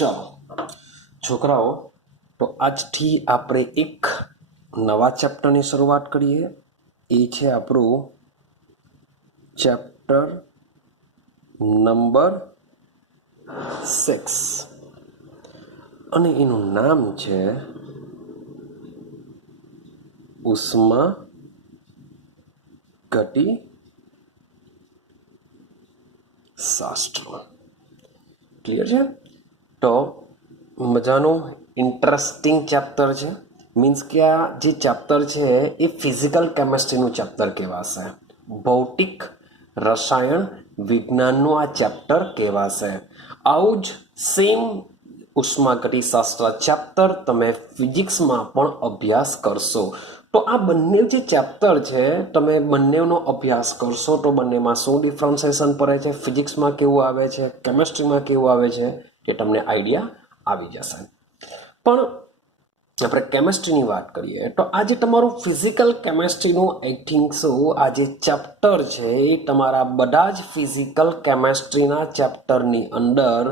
ચલો છોકરાઓ, તો આજથી આપણે એક નવા ચેપ્ટરની શરૂઆત કરીએ. એ છે આપણું ચેપ્ટર નંબર 6 અને એનું નામ છે ઉષ્મા ગતિ શાસ્ત્ર. ક્લિયર છે? તો મજાનું ઇન્ટરેસ્ટિંગ ચેપ્ટર છે. મીન્સ કે આ જે ચેપ્ટર છે એ ફિઝિકલ કેમેસ્ટ્રીનું ચેપ્ટર કહેવાશે. ભૌતિક રસાયણ વિજ્ઞાનનું આ ચેપ્ટર કહેવાશે. આવું જ સેમ ઉષ્માગતિશાસ્ત્ર ચેપ્ટર તમે ફિઝિક્સમાં પણ અભ્યાસ કરશો. તો આ બંને જે ચેપ્ટર છે તમે બંનેનો અભ્યાસ કરશો તો બંનેમાં શું ડિફરન્સિએશન પડે છે, ફિઝિક્સમાં કેવું આવે છે, કેમેસ્ટ્રીમાં કેવું આવે છે, કે તમને આઈડિયા આવી જશે. પણ આપણે કેમેસ્ટ્રીની વાત કરીએ તો આજે તમારું ફિઝિકલ કેમેસ્ટ્રીનું આઈ થિંક સો આ જે ચેપ્ટર છે એ તમારા બધા જ ફિઝિકલ કેમેસ્ટ્રીના ચેપ્ટરની અંદર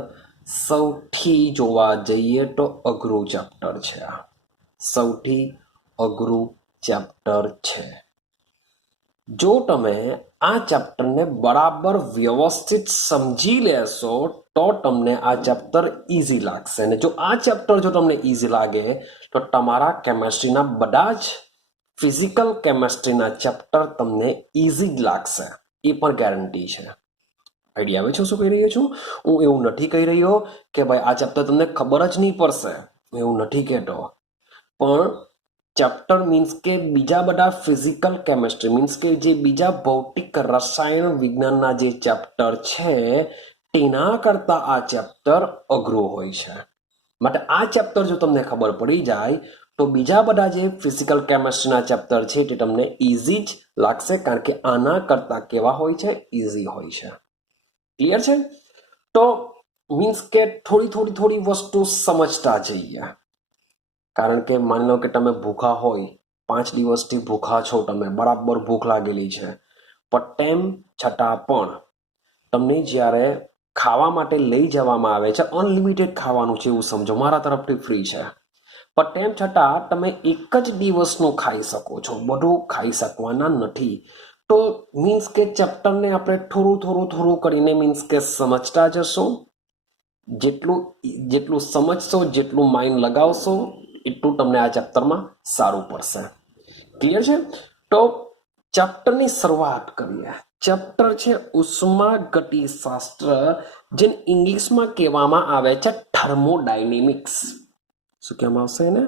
સૌથી જોવા જઈએ તો અઘરું ચેપ્ટર છે. આ સૌથી અઘરું ચેપ્ટર છે. જો તમે આ ચેપ્ટરને બરાબર વ્યવસ્થિત સમજી લેશો તો તમને આ ચેપ્ટર ઇઝી લાગશે. અને જો આ ચેપ્ટર જો તમને ઇઝી લાગે તો તમારા કેમેસ્ટ્રીના બધા જ ફિઝિકલ કેમેસ્ટ્રીના ચેપ્ટર તમને ઇઝી જ લાગશે. એ પણ ગેરંટી છે. આઈડિયા આવે છે શું કહી રહ્યો છું? હું એવું નથી કહી રહ્યો કે ભાઈ આ ચેપ્ટર તમને ખબર જ નહીં પડશે, એવું નથી કહેતો. પણ ચેપ્ટર મીન્સ કે બીજા બધા ફિઝિકલ કેમેસ્ટ્રી મીન્સ કે જે બીજા ભૌતિક રસાયણ વિજ્ઞાનના જે ચેપ્ટર છે તેના કરતાં આ ચેપ્ટર અઘરું હોય છે. માટે આ ચેપ્ટર જો તમને ખબર પડી જાય તો બીજા બધા જે ફિઝિકલ કેમેસ્ટ્રીના ચેપ્ટર છે તે તમને ઇઝી જ લાગશે, કારણ કે આના કરતાં કેવા હોય છે? ઇઝી હોય છે. ક્લિયર છે? તો મીન્સ કે થોડી વસ્તુ સમજતા જઈએ. કારણ કે માની લો કે તમે ભૂખા હોય, 5 દિવસથી ભૂખા છો, તમે બરાબર ભૂખ લાગેલી છે, પણ તેમ છતાં પણ તમને જ્યારે ખાવા માટે લઈ જવામાં આવે છે, અનલિમિટેડ ખાવાનું છે એવું સમજો, મારા તરફથી ફ્રી છે, પણ તેમ છતાં તમે એક જ દિવસનું ખાઈ શકો છો, બધું ખાઈ શકવાના નથી. તો મીન્સ કે ચેપ્ટરને આપણે થોડું કરીને મીન્સ કે સમજતા જશો. જેટલું સમજશો, જેટલું માઇન્ડ લગાવશો એટલું તમને આ ચેપ્ટરમાં સારું પડશે. ક્લિયર છે? તો ચેપ્ટરની શરૂઆત કરીએ. ચેપ્ટર છે ઉષ્માગતિશાસ્ત્ર, જેને ઇંગ્લિશમાં કહેવામાં આવે છે થર્મોડાયનેમિક્સ. શું કહેવામાં આવશે એને?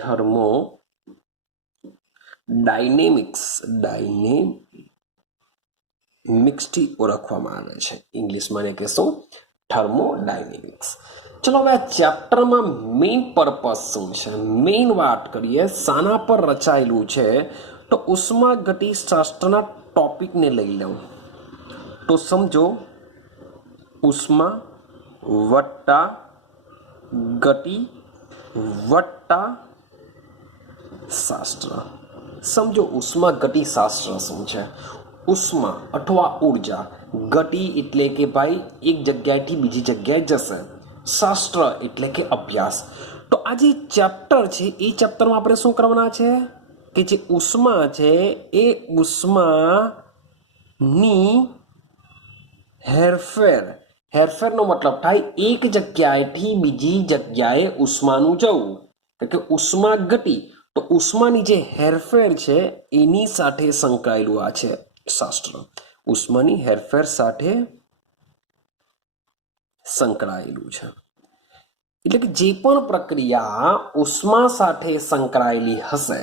થર્મોડાયનેમિક્સ. ડાયનેમિક્સથી ઓળખવામાં આવે છે. ઇંગ્લિશમાં એને કહેશું થર્મોડાયનેમિક્સ. ચલો હવે આ ચેપ્ટરમાં મેઇન પર્પઝ શું છે, મેઇન વાત કરીએ. શાના પર રચાયેલું છે? તો ઉષ્માગતિશાસ્ત્રના ટોપિકને લઈ લઉં તો સમજો ઉષ્મા વત્તા ગતિ વત્તા શાસ્ત્ર. સમજો ઉષ્માગતિશાસ્ત્ર શું છે? ઉષ્મા અથવા ઉર્જા, ગતિ એટલે કે ભાઈ એક જગ્યાએથી બીજી જગ્યાએ જશે, શાસ્ત્ર એટલે કે અભ્યાસ. તો આ જે ચેપ્ટર છે એ ચેપ્ટરમાં આપણે શું કરવાના છે કે જે ઉષ્મા છે એ ઉષ્માની હેરફેરનો મતલબ થાય એક જગ્યાએથી બીજી જગ્યાએ ઉષ્માનું જવું, કે ઉષ્મા ગતિ. તો ઉષ્માની જે હેરફેર છે એની સાથે સંકળાયેલું આ છે શાસ્ત્ર. ઉષ્માની હેરફેર સાથે સંકળાયેલું છે. એટલે કે જે પણ પ્રક્રિયા ઉષ્મા સાથે સંકળાયેલી હશે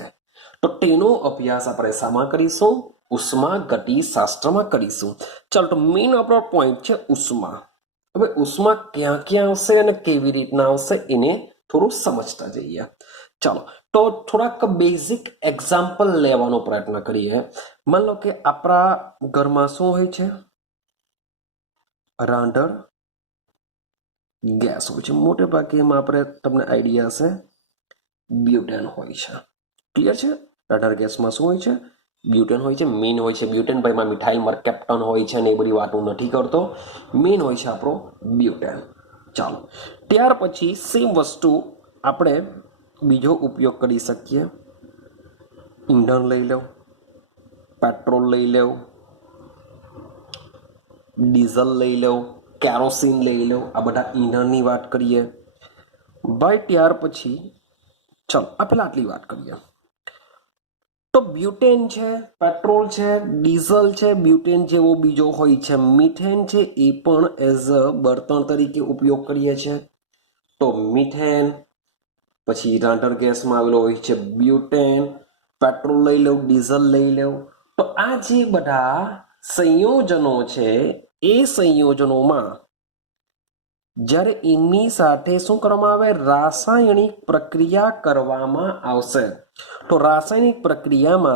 તો તેનો અભ્યાસ આપણે શામાં કરીશું? ઉષ્માગતિશાસ્ત્રમાં કરીશું. ચાલો, તો મેઇન આપણો પોઈન્ટ છે ઉષ્મા. હવે ઉષ્મા ક્યાં આવશે અને કેવી રીતના આવશે એને થોડું સમજતા જઈએ. ચાલો, તો થોડાક બેઝિક એક્ઝામ્પલ લેવાનો પ્રયત્ન કરીએ. માન લો કે આપણા ઘરમાં શું હોય છે? રાંધણ ગેસ હોય છે. મોટે ભાગે એમાં આપણે તમને આઈડિયા હશે બ્યુટેન હોય છે. ક્લિયર છે? રાંધણ ગેસમાં શું હોય છે? ब्यूटेन होय छे मेन होय छे ब्यूटेन भाई में मिथाइल मरकेप्टन होय छे ने ए बधी वातो नथी करतो मेन होय छे आपणो ब्यूटेन। चालो त्यार पछी सेम वस्तु आपणे बीजो उपयोग करी सकीए। ईंधण लई लो, पेट्रोल लई लो, डीजल लई लो, केरोसिन लई लो, आ बधा ईंधणनी वात करीए भाई। त्यार पछी चलो आ पेला आटली वात करीए तो ब्यूटेन छे, पेट्रोल छे, डीजल छे, ब्यूटेन जेवो बीजो होय छे मीथेन छे ए पण एज अ बर्तन तरीके उपयोग करीए छे। तो मीथेन पछी रांधण गैस में आवेलो होय छे ब्यूटेन, पेट्रोल लई लो, डीजल लई लो। तो आ जे बधा संयोजनो छे ए संयोजनोमां જ્યારે એની સાથે શું કરવામાં આવે રાસાયણિક પ્રક્રિયા કરવામાં આવશે તો રાસાયણિક પ્રક્રિયામાં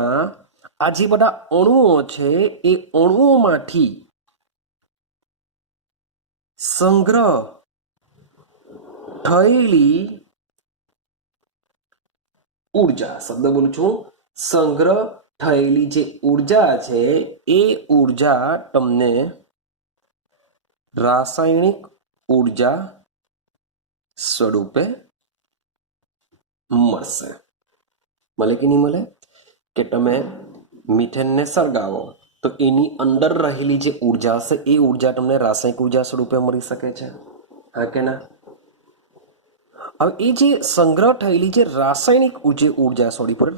આ જે બધા અણુઓ છે એ અણુઓમાંથી સંગ્રહ થયેલી ઊર્જા શબ્દ બોલું છું સંગ્રહ થયેલી જે ઊર્જા છે એ ઊર્જા તમને રાસાયણિક ऊर्जा स्वरूपे मळशे। मळे कि नहीं मळे के तमे मीथेन ने सळगावो तो एनी अंदर रहेली जे ऊर्जा छे ए ऊर्जा तमने रासायनिक ऊर्जा स्वरूपे मळी शके छे, हाँ के ना। हवे ए जे संग्रह थयेली जे रासायनिक ऊर्जा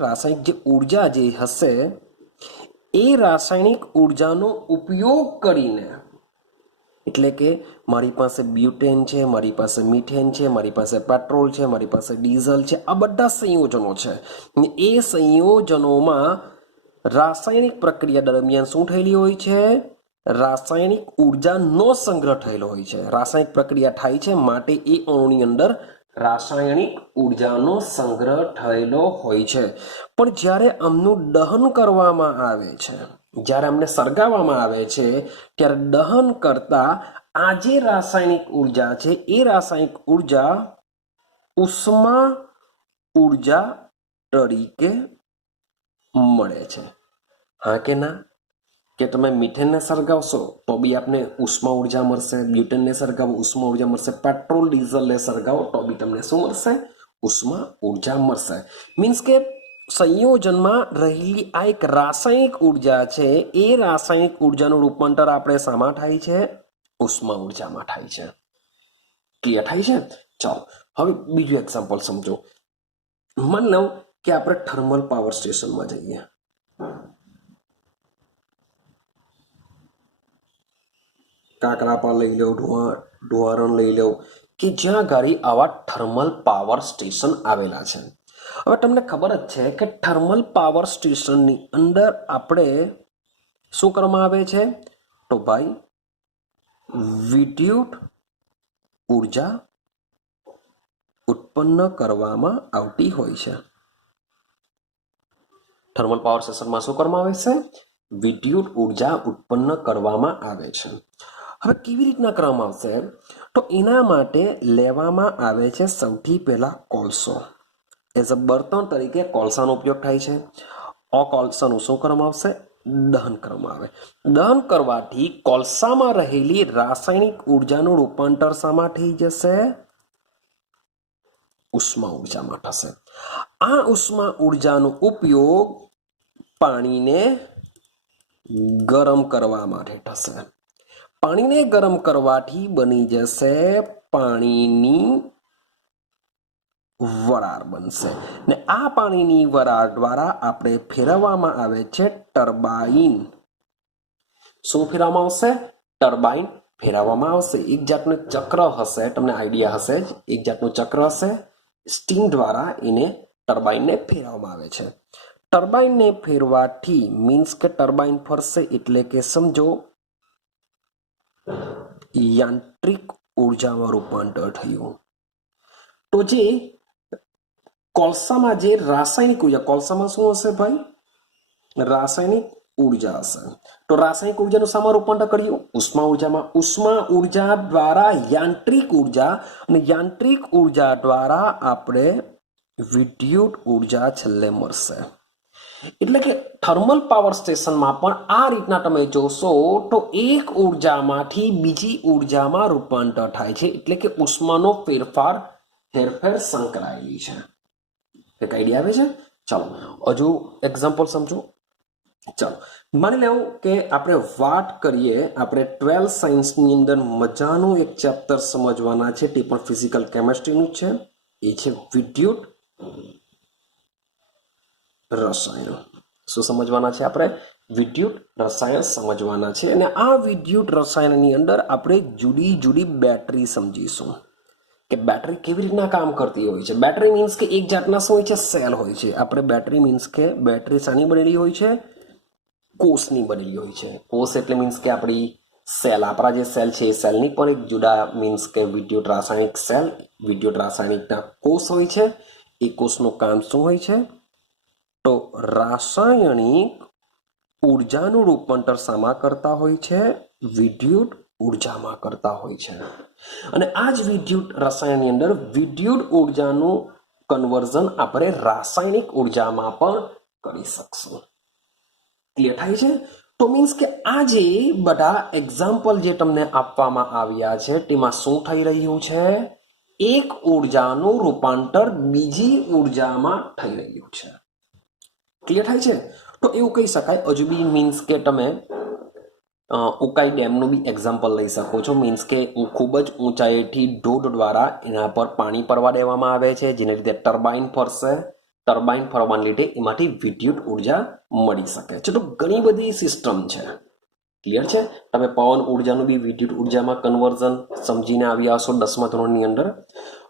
रासायनिक जे ऊर्जा जे हशे ए रासायनिक ऊर्जानो उपयोग करीने એટલે કે મારી પાસે બ્યુટેન છે, મારી પાસે મીથેન છે, મારી પાસે પેટ્રોલ છે, મારી પાસે ડીઝલ છે, આ બધા સંયોજનો છે। એ સંયોજનોમાં રાસાયણિક પ્રક્રિયા દરમિયાન શું થયેલી હોય છે રાસાયણિક ઊર્જાનો સંગ્રહ થયેલો હોય છે। રાસાયણિક પ્રક્રિયા થાય છે માટે એ અણુની અંદર રાસાયણિક ઊર્જાનો સંગ્રહ થયેલો હોય છે। પણ જ્યારે આમનું દહન કરવામાં આવે છે જ્યારે અમને સળગાવવામાં આવે છે ત્યારે દહન કરતા આ જે રાસાયણિક ઊર્જા છે એ રાસાયણિક ઊર્જા ઉષ્મા ઊર્જા તરીકે મળે છે, હા કે ના। કે તમે મીથેનને સળગાવશો તો બી આપને ઉષ્મા ઊર્જા મળશે, બ્યુટેનને સળગાવો ઉષ્મા ઊર્જા મળશે, પેટ્રોલ ડીઝલને સળગાવો તો બી તમને શું મળશે ઉષ્મા ઊર્જા મળશે। મીન્સ કે संयोजन में रहेली आ एक रासायनिक ऊर्जा है ए रासायनिक ऊर्जा रूपांतर आपणे शामां थाय छे उष्मा ऊर्जा में थाय छे। क्लियर थाय छे। चलो हवे बीजું एक्जाम्पल समझो। मान लो कि आपणे थर्मल पावर स्टेशन में जईए काकरापा लई लो, ढुवारण लई लो कि ज्यां गाड़ी आवा थर्मल पावर स्टेशन आवेला छे। હવે તમને ખબર જ છે કે થર્મલ પાવર સ્ટેશનની અંદર આપણે શું કરવામાં આવે છે તો ભાઈ વિદ્યુત ઊર્જા ઉત્પન્ન કરવામાં આવતી હોય છે। થર્મલ પાવર સ્ટેશનમાં શું કરવામાં આવે છે વિદ્યુત ઊર્જા ઉત્પન્ન કરવામાં આવે છે। હવે કેવી રીતના કરવામાં આવશે તો એના માટે લેવામાં આવે છે સૌથી પહેલા કોલસો। एज अ बर्तन तरीके कोळसानो उपयोग थाय छे। आ कोळसानुं शुं करवामां आवशे दहन करवामां आवे। दहन करवाथी कोळसामां रहेली रासायनिक ऊर्जानुं रूपांतर शामां थई जशे उष्मा ऊर्जामां थशे। आ उष्मा ऊर्जानो उपयोग पाणीने गरम करवा माटे थशे। पाणीने गरम करवाथी बनी जशे पाणीनी वराळ बनशे ने आ पाणीनी वराळ द्वारा आपणे फेरववामां आवे छे टर्बाइन। शुं फेरववामां आवशे टर्बाइन फेरववामां आवशे। एक जातनुं चक्र हशे, तमने आइडिया हशे, एक जातनुं चक्र हशे, स्टीम द्वारा एने टर्बाइनने फेरववामां आवे छे। टर्बाइनने फेरवाथी मीन्स के टर्बाइन फरशे एटले के समझो यांत्रिक ऊर्जामां रूपांतर थयुं। तो जे कोळसामां जे रासायनिक ऊर्जा कोळसामां शुं हशे भाई रासायनिक ऊर्जा हशे। तो रासायनिक ऊर्जानुं शामां रूपांतर कर्युं उष्मा ऊर्जामां। उष्मा ऊर्जा द्वारा यांत्रिक ऊर्जा अने यांत्रिक ऊर्जा द्वारा आपणे विद्युत ऊर्जा छेल्ले मळशे। એટલે કે થર્મલ પાવર સ્ટેશનમાં પણ આ રીતના તમે જોશો તો એક ઉર્જામાંથી બીજી ઉર્જામાં રૂપાંતર થાય છે, એટલે કે ઉષ્માનો હેરફેર સંકળાયેલી છે. એક આઈડિયા આવે છે? ચાલો હજુ એક્ઝામ્પલ સમજો. ચાલો માની લેવું કે આપણે વાત કરીએ, આપણે 12 સાયન્સની અંદર મજાનું એક ચેપ્ટર સમજવાના છે, તે પણ ફિઝિકલ કેમેસ્ટ્રીનું છે. એ છે વિદ્યુત રસાયણ. શું સમજવાના છે આપણે? વિદ્યુત રસાયણ સમજવાના છે. અને આ વિદ્યુત રસાયણની અંદર આપણે જુદી જુદી બેટરી સમજીશું કે બેટરી કેવી રીતના કામ કરતી હોય છે. બેટરી મીન્સ કે એક જાતના શું હોય છે? સેલ હોય છે. આપણે બેટરી મીન્સ કે બેટરી શાની બનેલી હોય છે? કોષની બનેલી હોય છે. કોષ એટલે મીન્સ કે આપણી સેલ, આપણા જે સેલ છે એ સેલની પણ એક જુદા મીન્સ કે વિદ્યુત રાસાયણિક સેલ, વિદ્યુત રાસાયણિકના કોષ હોય છે. એ કોષનું કામ શું હોય છે? તો રાસાયણિક ઉર્જાનું રૂપાંતર શામાં કરતા હોય છે? વિદ્યુત ઉર્જામાં કરતા હોય છે. અને આ જ વિદ્યુત રસાયણની અંદર વિદ્યુત ઉર્જાનું કન્વર્ઝન આપણે રાસાયણિક ઉર્જામાં પણ કરી શકશું. ક્લિયર થાય છે? તો મીન્સ કે આ જે બધા એક્ઝામ્પલ જે તમને આપવામાં આવ્યા છે તેમાં શું થઈ રહ્યું છે? એક ઉર્જાનું રૂપાંતર બીજી ઉર્જામાં થઈ રહ્યું છે. ક્લિયર થાય છે? તો એવું કહી શકાય. હજુ બી મીન્સ કે તમે ઉકાઈ ડેમનું બી એક્ઝામ્પલ લઈ શકો છો. મીન્સ કે ખૂબ જ ઊંચાઈથી ધોધ દ્વારા એના પર પાણી પડવા દેવામાં આવે છે, જેને લીધે ટર્બાઇન ફરશે. ટર્બાઇન ફરવાને લીધે એમાંથી વિદ્યુત ઉર્જા મળી શકે છે. તો ઘણી બધી સિસ્ટમ છે. ક્લિયર છે? તમે પવન ઉર્જાનું બી વિદ્યુત ઉર્જામાં કન્વર્ઝન સમજીને આવ્યા હશો 10મા ધોરણની અંદર.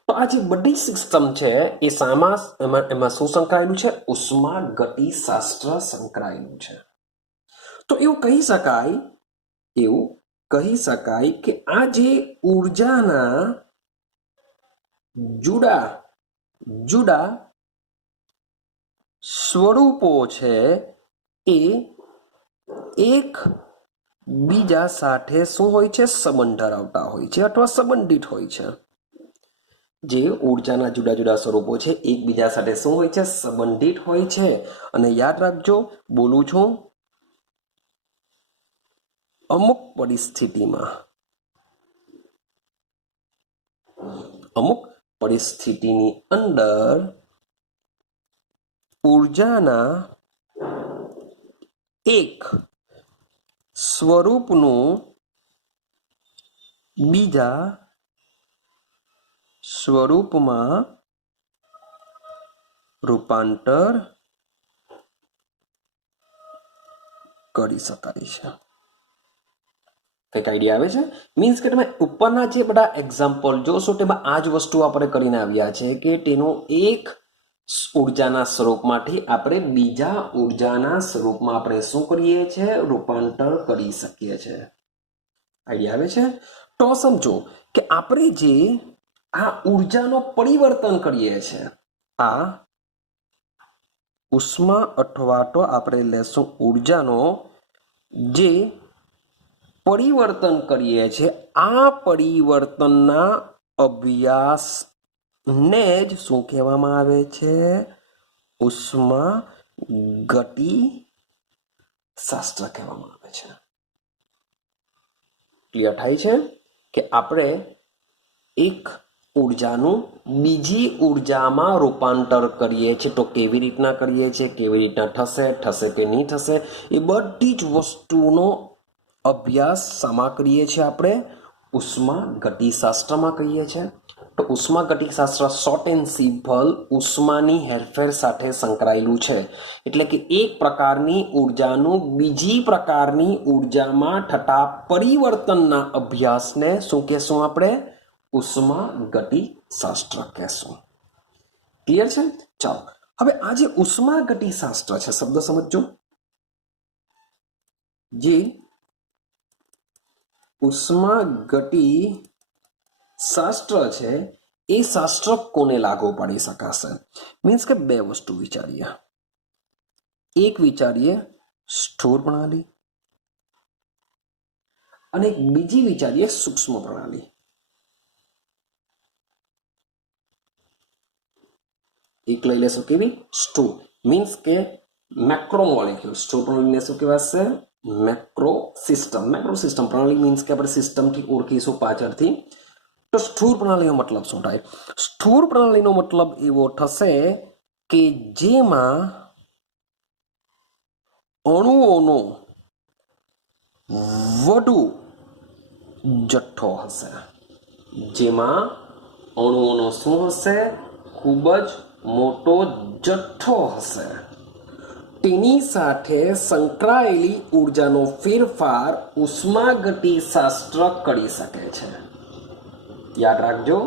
તો આ જે બધી સિસ્ટમ છે એ એમાં શું સંકળાયેલું છે? ઉષ્મા ગતિશાસ્ત્ર સંકળાયેલું છે. તો એવું કહી શકાય કે આ જે ઉર્જાના જુદા જુદા સ્વરૂપો છે એ એક બીજા સાથે શું હોય છે? સંબંધ ધરાવતા હોય છે અથવા સંબંધિત હોય છે. જે ઉર્જાના જુદા જુદા સ્વરૂપો છે એકબીજા સાથે શું હોય છે? સંબંધિત હોય છે. અને યાદ રાખજો, બોલું છું, અમુક પરિસ્થિતિની અંદર ઉર્જાના એક સ્વરૂપનું બીજા સ્વરૂપમાં રૂપાંતર કરી શકાય છે. કંઈક આઈડિયા આવે છે? મીન્સ કે તમે ઉપરના જે બધા એક્ઝામ્પલ જોશો તેમાં આ જ વસ્તુ આપણે કરીને આવ્યા છે કે તેનો એક ઉર્જાના સ્વરૂપમાંથી આપણે બીજા ઉર્જાના સ્વરૂપમાં આપણે શું કરીએ છીએ? રૂપાંતર કરી શકીએ છીએ. આઈડિયા આવે છે? તો સમજો કે આપણે જે આ ઉર્જાનો પરિવર્તન કરીએ છીએ, આ ઉષ્મા અથવા તો આપણે લેશું ઉર્જાનો જે પરિવર્તન કરીએ છીએ, આ પરિવર્તનના અભ્યાસને જ શું કહેવામાં આવે છે? ઉષ્મા ગતિશાસ્ત્ર કહેવામાં આવે છે. ક્લિયર થાય છે કે આપણે એક ઉર્જાનું બીજી ઉર્જામાં રૂપાંતર કરીએ છીએ તો કેવી રીતના કરીએ છીએ, કેવી રીતના થશે કે નહીં થશે, એ બધી જ વસ્તુનો અભ્યાસ શામાં કરીએ છીએ? આપણે ઉષ્મા ગતિશાસ્ત્રમાં કહીએ છીએ. તો ઉષ્મા ગતિશાસ્ત્ર શોર્ટ એન્ડ સિમ્પલ ઉષ્માની હેરફેર સાથે સંકળાયેલું છે. એટલે કે એક પ્રકારની ઉર્જાનું બીજી પ્રકારની ઉર્જામાં થતા પરિવર્તનના અભ્યાસને શું કહેશું આપણે? ઉષ્મા ગતિશાસ્ત્ર કહેશું. ક્લિયર છે? ચાલો હવે આ જે ઉષ્મા ગતિશાસ્ત્ર છે, શબ્દ સમજો. જે ઉષ્મા ગતિશાસ્ત્ર છે એ શાસ્ત્ર કોને લાગુ પાડી શકાશે? મીન્સ કે બે વસ્તુ વિચારીએ. એક વિચારીએ સ્થૂળ પ્રણાલી અને બીજી વિચારીએ સૂક્ષ્મ પ્રણાલી. એક લઈ લેશો કેવી? સ્થૂળ મીન્સ કે મેક્રોમોલિક્યુલ સ્થૂળ પ્રણાલીને શું કહેવાશે? મેક્રો સિસ્ટમ પ્રણાલી મીન્સ કે આપણે સિસ્ટમથી ઓળખીશું પાછળથી. તો સ્થૂળ પ્રણાલીનો મતલબ શું થાય? સ્થૂળ પ્રણાલીનો મતલબ એવો થશે કે જેમાં અણુઓનો વધુ જથ્થો હશે. જેમાં અણુઓનો શું હશે? ખૂબ જ મોટો જથ્થો હશે. તેની સાથે સંકળાયેલી ઉર્જાનો ફેરફાર ઉષ્માગતિશાસ્ત્ર કરી શકે છે. યાદ રાખજો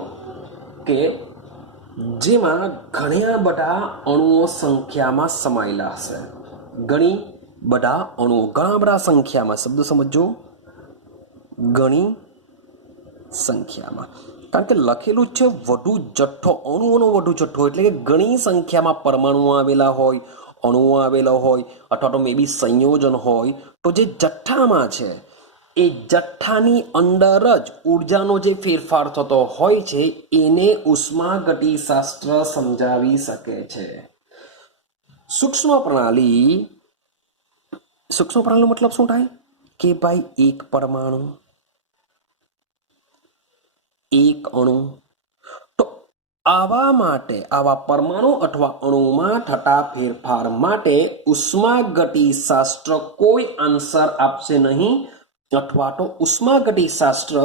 કે જેમાં ઘણા બધા અણુઓ સંખ્યામાં સમાયેલા હશે. ઘણા બધા સંખ્યામાં, શબ્દ સમજો, ઘણી સંખ્યામાં. કારણ કે લખેલું છે વધુ જથ્થો, અણુઓનો વધુ જથ્થો, એટલે કે ઘણી સંખ્યામાં પરમાણુઓ આવેલા હોય, અણુઓ આવેલા હોય, અથવા તો મે બી સંયોજન હોય. તો જે જથ્થામાં છે એ જથ્થાની અંદર જ ઉર્જાનો જે ફેરફાર થતો હોય છે એને ઉષ્માગતિશાસ્ત્ર સમજાવી શકે છે. સૂક્ષ્મ પ્રણાલીનો મતલબ શું થાય? કે ભાઈ એક પરમાણુ, એક અણુ. તો આવા પરમાણુ અથવા અણુમાં થતા ફેરફાર માટે ઉષ્માગતિશાસ્ત્ર કોઈ આન્સર આપશે નહીં, અથવા તો ઉષ્માગતિશાસ્ત્ર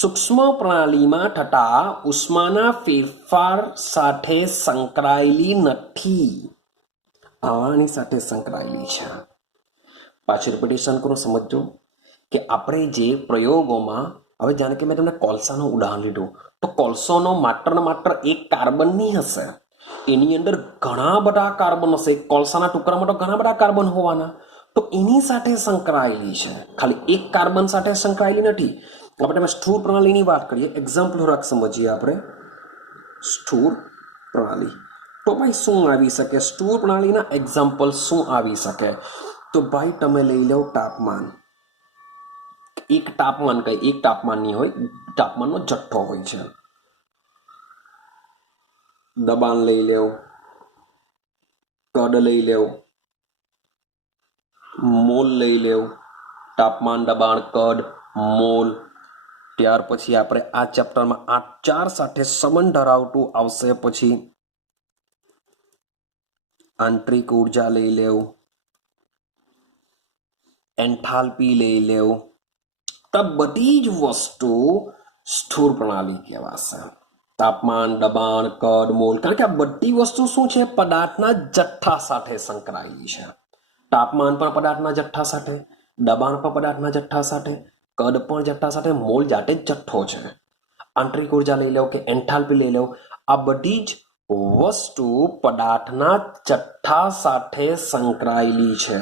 સૂક્ષ્મ પ્રણાલીમાં થતા ઉષ્માના ફેરફાર સાથે સંકળાયેલી નથી. આની સાથે સંકળાયેલી છે. પાછું રિપીટેશન કરો, સમજો કે આપણે જે પ્રયોગોમાં, હવે જાણે કે મેં તમને કોલસાનું ઉદાહરણ લીધું, તો કોલસાનો માત્ર ને માત્ર એક કાર્બન નહીં હશે, એની અંદર ઘણા બધા કાર્બન હશે. કોલસાના ટુકડામાં તો ઘણા બધા કાર્બન હોવાના, તો એની સાથે સંકળાયેલી છે, ખાલી એક કાર્બન સાથે સંકળાયેલી નથી. આપણે સ્થૂળ પ્રણાલીની વાત કરીએ, એક્ઝામ્પલ થોડાક સમજીએ આપણે. સ્થૂળ પ્રણાલી તો ભાઈ શું આવી શકે? સ્થૂળ પ્રણાલીના એક્ઝામ્પલ શું આવી શકે? તો ભાઈ તમે લઈ લો તાપમાન. એક તાપમાન નહીં હોય, તાપમાનનો જથ્થો હોય છે. દબાણ લઈ લેવ, કદ લઈ લેવ, મોલ લઈ લેવ. તાપમાન, દબાણ, કદ, મોલ. ત્યાર પછી આપણે આ ચેપ્ટરમાં આ 4 સાથે સંબંધ ધરાવતું આવશે. પછી આંતરિક ઉર્જા લઈ લેવ, એન્થાલ્પી લઈ લેવ. તો બધી જ વસ્તુ સ્થૂળ પ્રણાલી કહેવાશે. તાપમાન, દબાણ, કદ, મોલ. કારણ કે આ બધી વસ્તુ શું છે? પદાર્થના જથ્થા સાથે સંકળાયેલી છે. તાપમાન પણ પદાર્થના જથ્થા સાથે, દબાણ પણ પદાર્થના જથ્થા સાથે, કદ પણ જથ્થા સાથે, મોલ જાતે જ જથ્થો છે. આંતરિક ઉર્જા લઈ લો કે એન્થાલ્પી લઈ લો, આ બધી જ વસ્તુ પદાર્થના જથ્થા સાથે સંકળાયેલી છે.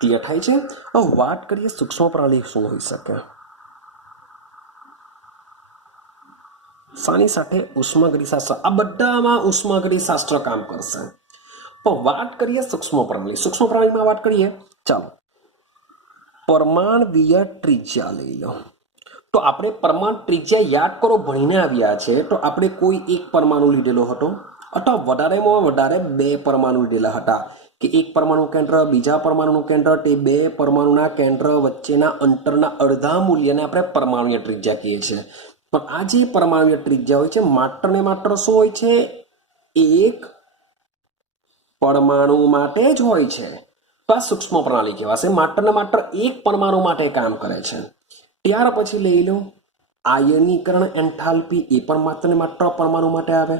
ક્લિયર થાય છે? હવે વાત કરીએ સૂક્ષ્મ પ્રણાલી શું હોઈ શકે. શાની સાથે? ઉષ્માગતિશાસ્ત્ર. આ બધામાં ઉષ્માગતિશાસ્ત્ર કામ કરશે. પણ વાત કરીએ સૂક્ષ્મ પ્રણાલી. સૂક્ષ્મ પ્રણાલીમાં વાત કરીએ, ચાલો પરમાણ્વીય ત્રિજ્યા લઈ લો. તો આપણે પરમાણુ ત્રિજ્યા યાદ કરો, ભણીને આવ્યા છે. તો આપણે કોઈ એક પરમાણુ લીધેલો હતો, અથવા વધારેમાં વધારે 2 પરમાણુ લીધેલા હતા, કે એક પરમાણુ કેન્દ્ર, બીજા પરમાણુનું કેન્દ્ર, તે 2 પરમાણુના કેન્દ્ર વચ્ચેના અંતરના અડધા મૂલ્યને આપણે પરમાણ્વીય ત્રિજ્યા કહીએ છીએ. પણ આ જે પરમાણ્વીય ત્રિજ્યા હોય છે, માત્ર ને માત્ર શું હોય છે? એક પરમાણુ માટે જ હોય છે. તો આ સૂક્ષ્મ પ્રણાલી કહેવાશે. માત્ર ને માત્ર એક પરમાણુ માટે કામ કરે છે. ત્યાર પછી લઈ લો આયનીકરણ, એન્થાલ્પી. એ પણ માત્ર ને માત્ર પરમાણુ માટે આવે.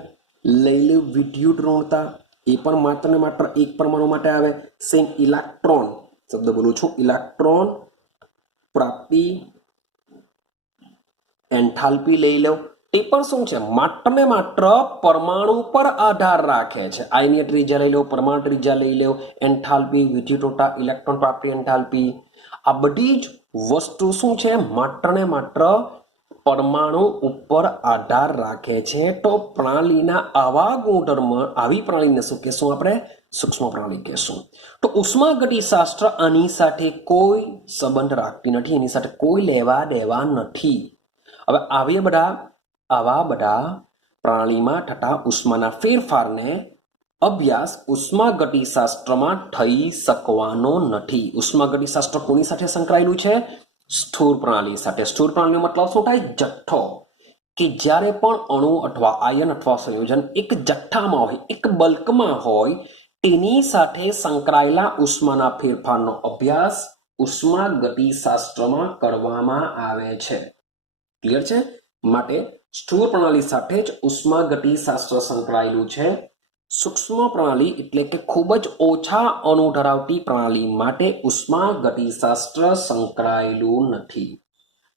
લઈ લો વિદ્યુત ઋણતા. એ પણ માત્ર ને માત્ર એક પરમાણુ માટે આવે. સેમ ઇલેક્ટ્રોન, શબ્દ બોલું છું, ઇલેક્ટ્રોન પ્રાપ્તિ, એન્થાલ્પી લઈ લો. તે પણ શું છે? માત્ર ને માત્ર પરમાણુ પર આધાર રાખે છે. આયનીય ત્રિજ્યા લઈ લો, પરમાણુ ત્રિજ્યા લઈ લો, એન્થાલ્પી, વિદ્યુત ઋણતા, ઇલેક્ટ્રોન પ્રાપ્તિ, એન્થાલ્પી. આ બધી જ વસ્તુ શું છે? માત્ર ને માત્ર પરમાણુ ઉપર આધાર રાખે છે. તો પ્રણાલીના આવા ગુણધર્મ, આવી પ્રણાલીને શું કહેશું? આપણે સૂક્ષ્મ પ્રણાલી કહેશું. તો ઉષ્માગતિશાસ્ત્ર આની સાથે કોઈ સંબંધ રાખતી નથી, એની સાથે કોઈ લેવા દેવા નથી. હવે આવા બધા પ્રણાલીમાં થતા ઉષ્માના ફેરફારને અભ્યાસ ઉષ્માગતિશાસ્ત્રમાં થઈ શકવાનો નથી. ઉષ્માગતિશાસ્ત્ર કોની સાથે સંકળાયેલું છે? સ્થૂળ પ્રણાલી સાથે. સ્થૂળ પ્રણાલીનો મતલબ શું થાય? જથ્થો. કે જ્યારે પણ અણુ અથવા આયન અથવા સંયોજન એક જથ્થામાં હોય, એક બલ્કમાં હોય, તેની સાથે સંકળાયેલા ઉષ્માના ફેરફારનો અભ્યાસ ઉષ્માગતિશાસ્ત્રમાં કરવામાં આવે છે. ક્લિયર છે? માટે સ્થૂળ પ્રણાલી સાથે જ ઉષ્માગતિશાસ્ત્ર સંકળાયેલું છે. સૂક્ષ્મ પ્રણાલી એટલે કે ખૂબ જ ઓછા અણુ ધરાવતી પ્રણાલી માટે ઉષ્માગતિશાસ્ત્ર સંકળાયેલું નથી.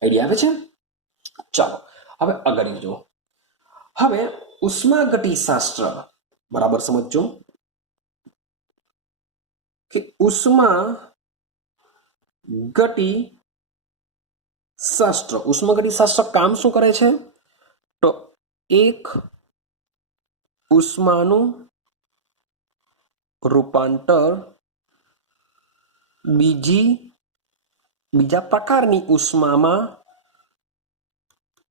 આઈડિયા આવે છે? ચાલો હવે આગળ જો. હવે ઉષ્માગતિશાસ્ત્ર બરાબર સમજો કે ઉષ્માગતિશાસ્ત્ર કામ શું કરે છે? તો એક ઉષ્માનું રૂપાંતર બીજા પ્રકારની ઉષ્મામાં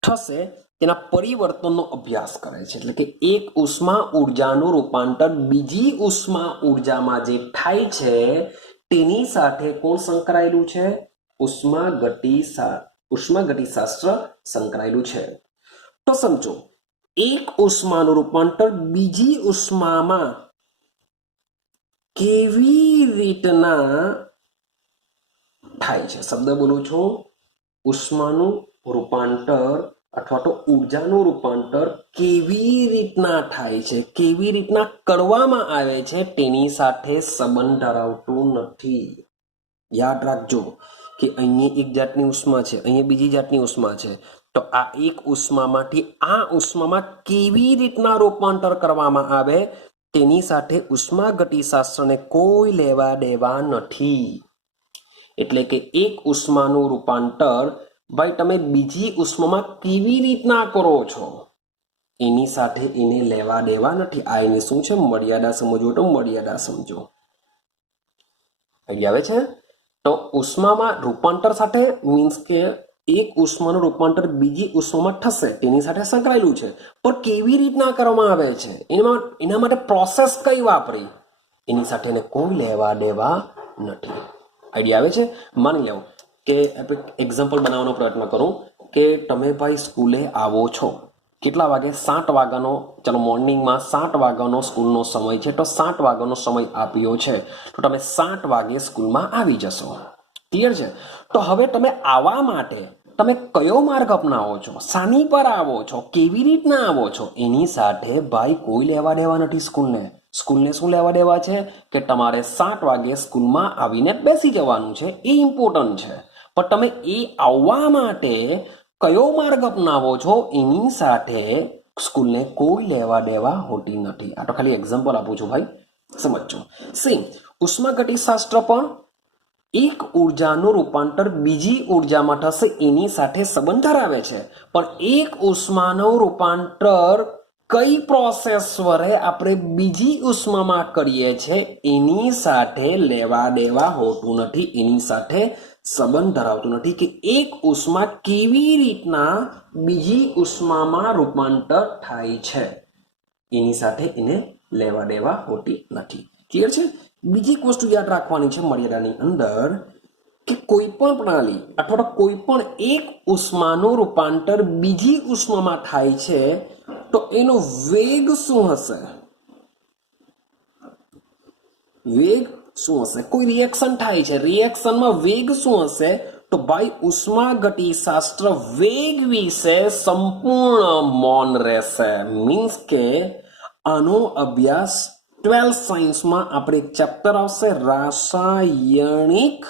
થશે તેના પરિવર્તનનો અભ્યાસ કરે છે. એટલે કે એક ઉષ્મા ઉર્જાનું રૂપાંતર બીજી ઉષ્મા ઉર્જામાં જે થાય છે તેની સાથે કોણ સંકળાયેલું છે? ઉષ્માગતિશાસ્ત્ર સંકળાયેલું છે. તો સમજો, એક ઉષ્માનું રૂપાંતર બીજી ઉષ્મામાં કેવી રીતના થાય છે? શબ્દ બોલું છું. ઉષ્માનું રૂપાંતર અથવા તો ઉર્જાનું રૂપાંતર કેવી રીતના થાય છે, કેવી રીતના કરવામાં આવે છે તેની સાથે સંબંધ ધરાવતું નથી. યાદ રાખજો કે અહીંયા એક જાતની ઉષ્મા છે, અહીંયા બીજી જાતની ઉષ્મા છે. તો આ એક ઉષ્મામાંથી આ ઉષ્મામાં કેવી રીતના રૂપાંતર કરવામાં આવે તેની સાથે ઉષ્માગતિશાસ્ત્રને કોઈ લેવા દેવા નથી. એટલે કે એક ઉષ્માનું રૂપાંતર ભાઈ તમે બીજી ઉષ્મામાં કેવી રીતના કરો છો એની સાથે એને લેવા દેવા નથી. આ એની શું છે? મર્યાદા સમજવો તો મર્યાદા સમજો. આઈડિયા આવે છે? તો ઉષ્મામાં રૂપાંતર સાથે મીન્સ કે એક ઉષ્માનું રૂપાંતર બીજી ઉષ્મામાં થશે તેની સાથે સંકળાયેલું છે, પણ કેવી રીતના કરવામાં આવે છે, એના માટે પ્રોસેસ કઈ વાપરી એની સાથે એને કોઈ લેવા દેવા નથી. આઈડિયા આવે છે? માની લેવું કે એક્ઝામ્પલ બનાવવાનો પ્રયત્ન કરું કે તમે ભાઈ સ્કૂલે આવો છો. કેટલા વાગે? 7 વાગ્યાનો. ચાલો મોર્નિંગમાં 7 વાગ્યાનો સ્કૂલનો સમય છે. તો 7 વાગ્યાનો સમય આપ્યો છે તો તમે 7 વાગે સ્કૂલમાં આવી જશો. ક્લિયર છે? તો હવે તમે આવવા માટે તમે કયો માર્ગ અપનાવો છો, શાની પર આવો છો, કેવી રીતના આવો છો એની સાથે ભાઈ કોઈ લેવા દેવા નથી. સ્કૂલને શું લેવા દેવા છે કે તમારે 7 વાગે સ્કૂલમાં આવીને બેસી જવાનું છે, એ ઇમ્પોર્ટન્ટ છે. પણ તમે એ આવવા માટે કયો માર્ગ અપનાવો છો એની સાથે સ્કૂલને કોઈ લેવા દેવા હોતી નથી. આ તો ખાલી એક્ઝામ્પલ આપું છું ભાઈ, સમજો. સેમ ઉષ્માગતિશાસ્ત્ર પણ એક ઉર્જાનું રૂપાંતર બીજી ઉર્જામાં થશે એની સાથે સંબંધ ધરાવે છે, પણ એક ઉષ્માનું રૂપાંતર કઈ પ્રોસેસ વડે આપણે બીજી ઉષ્મામાં કરીએ છીએ એની સાથે લેવા દેવા હોતું નથી, એની સાથે સંબંધ ધરાવતું નથી. કે એક ઉષ્મા કેવી રીતના બીજી ઉષ્મામાં રૂપાંતર થાય છે એની સાથે એને લેવા દેવા હોતી નથી. ક્લિયર છે? બીજી એક વસ્તુ યાદ રાખવાની છે મર્યાદાની અંદર કે કોઈ પણ પ્રણાલી અથવા કોઈ પણ એક ઉષ્માનું રૂપાંતર બીજી ઉષ્મામાં થાય છે તો એનો વેગ શું હશે? વેગ શું હશે? કોઈ રિએક્શન થાય છે, રિએક્શનમાં વેગ શું હશે? તો ભાઈ ઉષ્માગતિશાસ્ત્ર વેગ વિશે સંપૂર્ણ મૌન રહેશે. મીન્સ કે આનો અભ્યાસ 12th સાયન્સમાં આપણે એક ચેપ્ટર આવશે, રાસાયણિક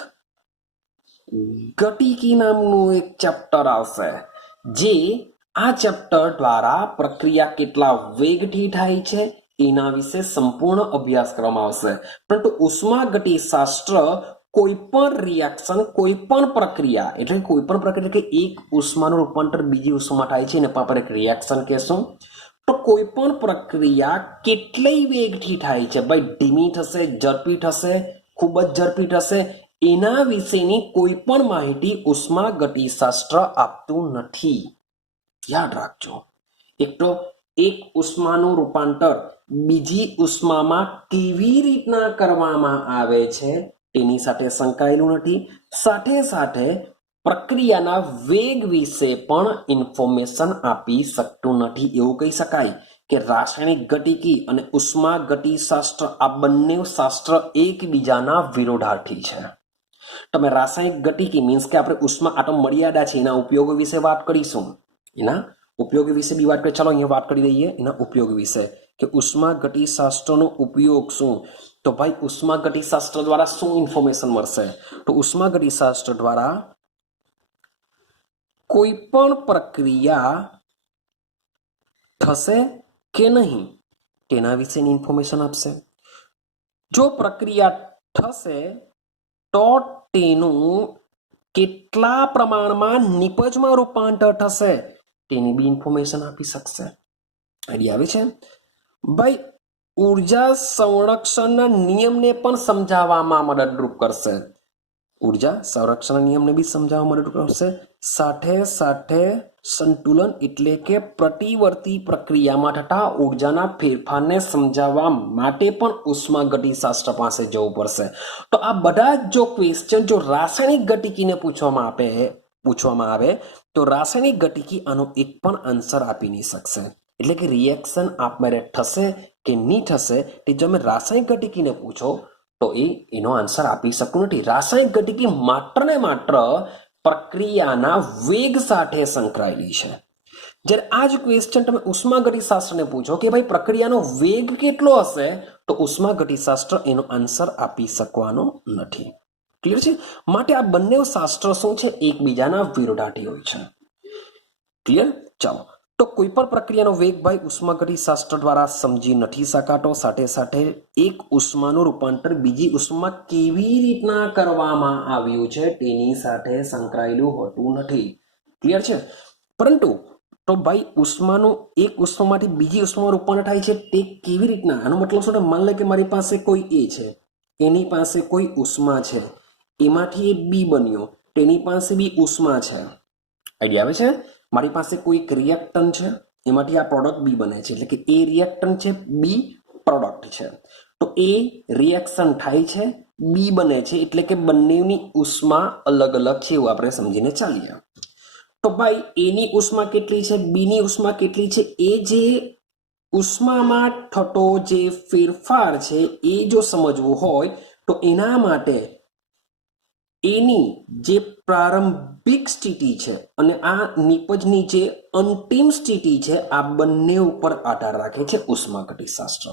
ગતિકી નામનું એક ચેપ્ટર આવશે, જે આ ચેપ્ટર દ્વારા પ્રક્રિયા કેટલા વેગથી થાય છે એના વિશે સંપૂર્ણ અભ્યાસ કરવામાં આવશે. પરંતુ ઉષ્માગતિશાસ્ત્ર કોઈ પણ રિએક્શન, કોઈ પણ પ્રક્રિયા, એટલે કોઈ પણ પ્રક્રિયા કે એક ઉષ્માનું રૂપાંતર બીજી ઉષ્મામાં થાય છે એને આપણે એક રિએક્શન કહેશું. તો કોઈ પણ પ્રક્રિયા કેટલી વેગથી થાય છે, ભાઈ ધીમી થશે, ઝડપી થશે, ખૂબ જ ઝડપી થશે, એના વિશેની કોઈ પણ માહિતી ઉષ્માગતિશાસ્ત્ર આપતું નથી. યાદ રાખજો. એક તો એક ઉષ્માનું રૂપાંતર બીજી ઉષ્મામાં કેવી રીતના કરવામાં આવે છે તેની સાથે સંકળાયેલું નથી. સાથે સાથે પ્રક્રિયાના વેગ વિશે પણ ઇન્ફોર્મેશન આપી શકતું નથી. એવું કહી શકાય કે રાસાયણિક ગતિકી અને ઉષ્મા ગતિશાસ્ત્ર આ બંને શાસ્ત્ર એકબીજાના વિરોધાર્થી છે. તમે રાસાયણિક ગતિકી મીન્સ કે આપણે ઉષ્મા આટમ મર્યાદા છે એના ઉપયોગ વિશે વાત કરીશું. એના ઉપયોગ વિશે બી વાત કરીએ. ચાલો અહીંયા વાત કરી દઈએ એના ઉપયોગ વિશે કે ઉષ્મા ગતિશાસ્ત્રનો ઉપયોગ શું. તો ભાઈ ઉષ્મા ગતિશાસ્ત્ર દ્વારા શું ઇન્ફોર્મેશન મળશે? તો ઉષ્મા ગતિશાસ્ત્ર દ્વારા કોઈ પણ પ્રક્રિયા થશે કે નહીં તેના વિશેની ઇન્ફોર્મેશન આપશે. જો પ્રક્રિયા થશે તો તેનું કેટલા પ્રમાણમાં નિપજમાં રૂપાંતર થશે તેની બી ઇન્ફોર્મેશન આપી શકશે. આઈડિયા આવે છે ભાઈ? ઉર્જા સંરક્ષણના નિયમને પણ સમજાવવામાં મદદરૂપ કરશે. ઉર્જા સંરક્ષણના નિયમને બી સમજાવવા મદદરૂપ કરશે. સાથે સાથે સંતુલન એટલે કે પ્રતિવર્તી પ્રક્રિયામાં થતા ઉર્જાના ફેરફારને સમજાવવા માટે પણ ઉષ્માગતિશાસ્ત્ર પાસે જવું પડશે. તો આ બધા જો ક્વેશ્ચન જો રાસાયણિક ગતિકીને પૂછવામાં આવે તો રાસાયણિક ગતિકી આનો એક પણ આન્સર આપી નહીં શકશે. એટલે કે રિએક્શન આપમેળે થશે કે નહીં થશે તે જો તમે રાસાયણિક ગતિકીને પૂછો તો એનો આન્સર આપી શકતું નથી. રાસાયણિક ગતિકી માત્ર ને માત્ર પ્રક્રિયાના વેગ સાથે સંકળાયેલી છે. જ્યારે આ જ ક્વેશ્ચન તમે ઉષ્માગતિશાસ્ત્રને પૂછો કે ભાઈ પ્રક્રિયાનો વેગ કેટલો હશે તો ઉષ્માગતિશાસ્ત્ર એનો આન્સર આપી શકવાનો નથી. ક્લિયર છે? માટે આ બંને શાસ્ત્ર શું છે? એકબીજાના વિરોધાર્થી હોય છે. ક્લિયર? ચાલો, તો કોઈ પણ પ્રક્રિયાનો વેગ ભાઈ ઉષ્માગતિશાસ્ત્ર દ્વારા સમજી નથી શકાતો. સાથે સાથે એક ઉષ્માનું રૂપાંતર બીજી ઉષ્મામાં કેવી રીતના કરવામાં આવ્યું છે તેની સાથે સંકળાયેલું હોતું નથી. ક્લિયર છે? પરંતુ તો ભાઈ ઉષ્માનું એક ઉષ્મામાંથી બીજી ઉષ્મામાં રૂપાંતર થાય છે તે કેવી રીતના? આનો મતલબ શું? માન લે કે મારી પાસે કોઈ એ છે, એની પાસે કોઈ ઉષ્મા છે, એમાંથી એ બી બન્યો, તેની પાસે બી ઉષ્મા છે. આઈડિયા આવે છે? મારી પાસે કોઈ એક રિએક્ટન્ટ છે, એમાંથી આ પ્રોડક્ટ બી બને છે. એટલે કે એ રિએક્ટન્ટ છે, બી પ્રોડક્ટ છે. તો એ રિએક્શન થાય છે, બી બને છે, એટલે કે બંનેની ઉષ્મા અલગ અલગ છે એવું આપણે સમજીને ચાલીએ. તો ભાઈ એની ઉષ્મા કેટલી છે, બીની ઉષ્મા કેટલી છે, એ જે ઉષ્મામાં થતો જે ફેરફાર છે એ જો સમજવું હોય તો એના માટે એની જે પ્રારંભિક સ્થિતિ છે અને આ નિપજની જે અંતિમ સ્થિતિ છે આ બંને ઉપર આધાર રાખે છે ઉષ્માગતિશાસ્ત્ર.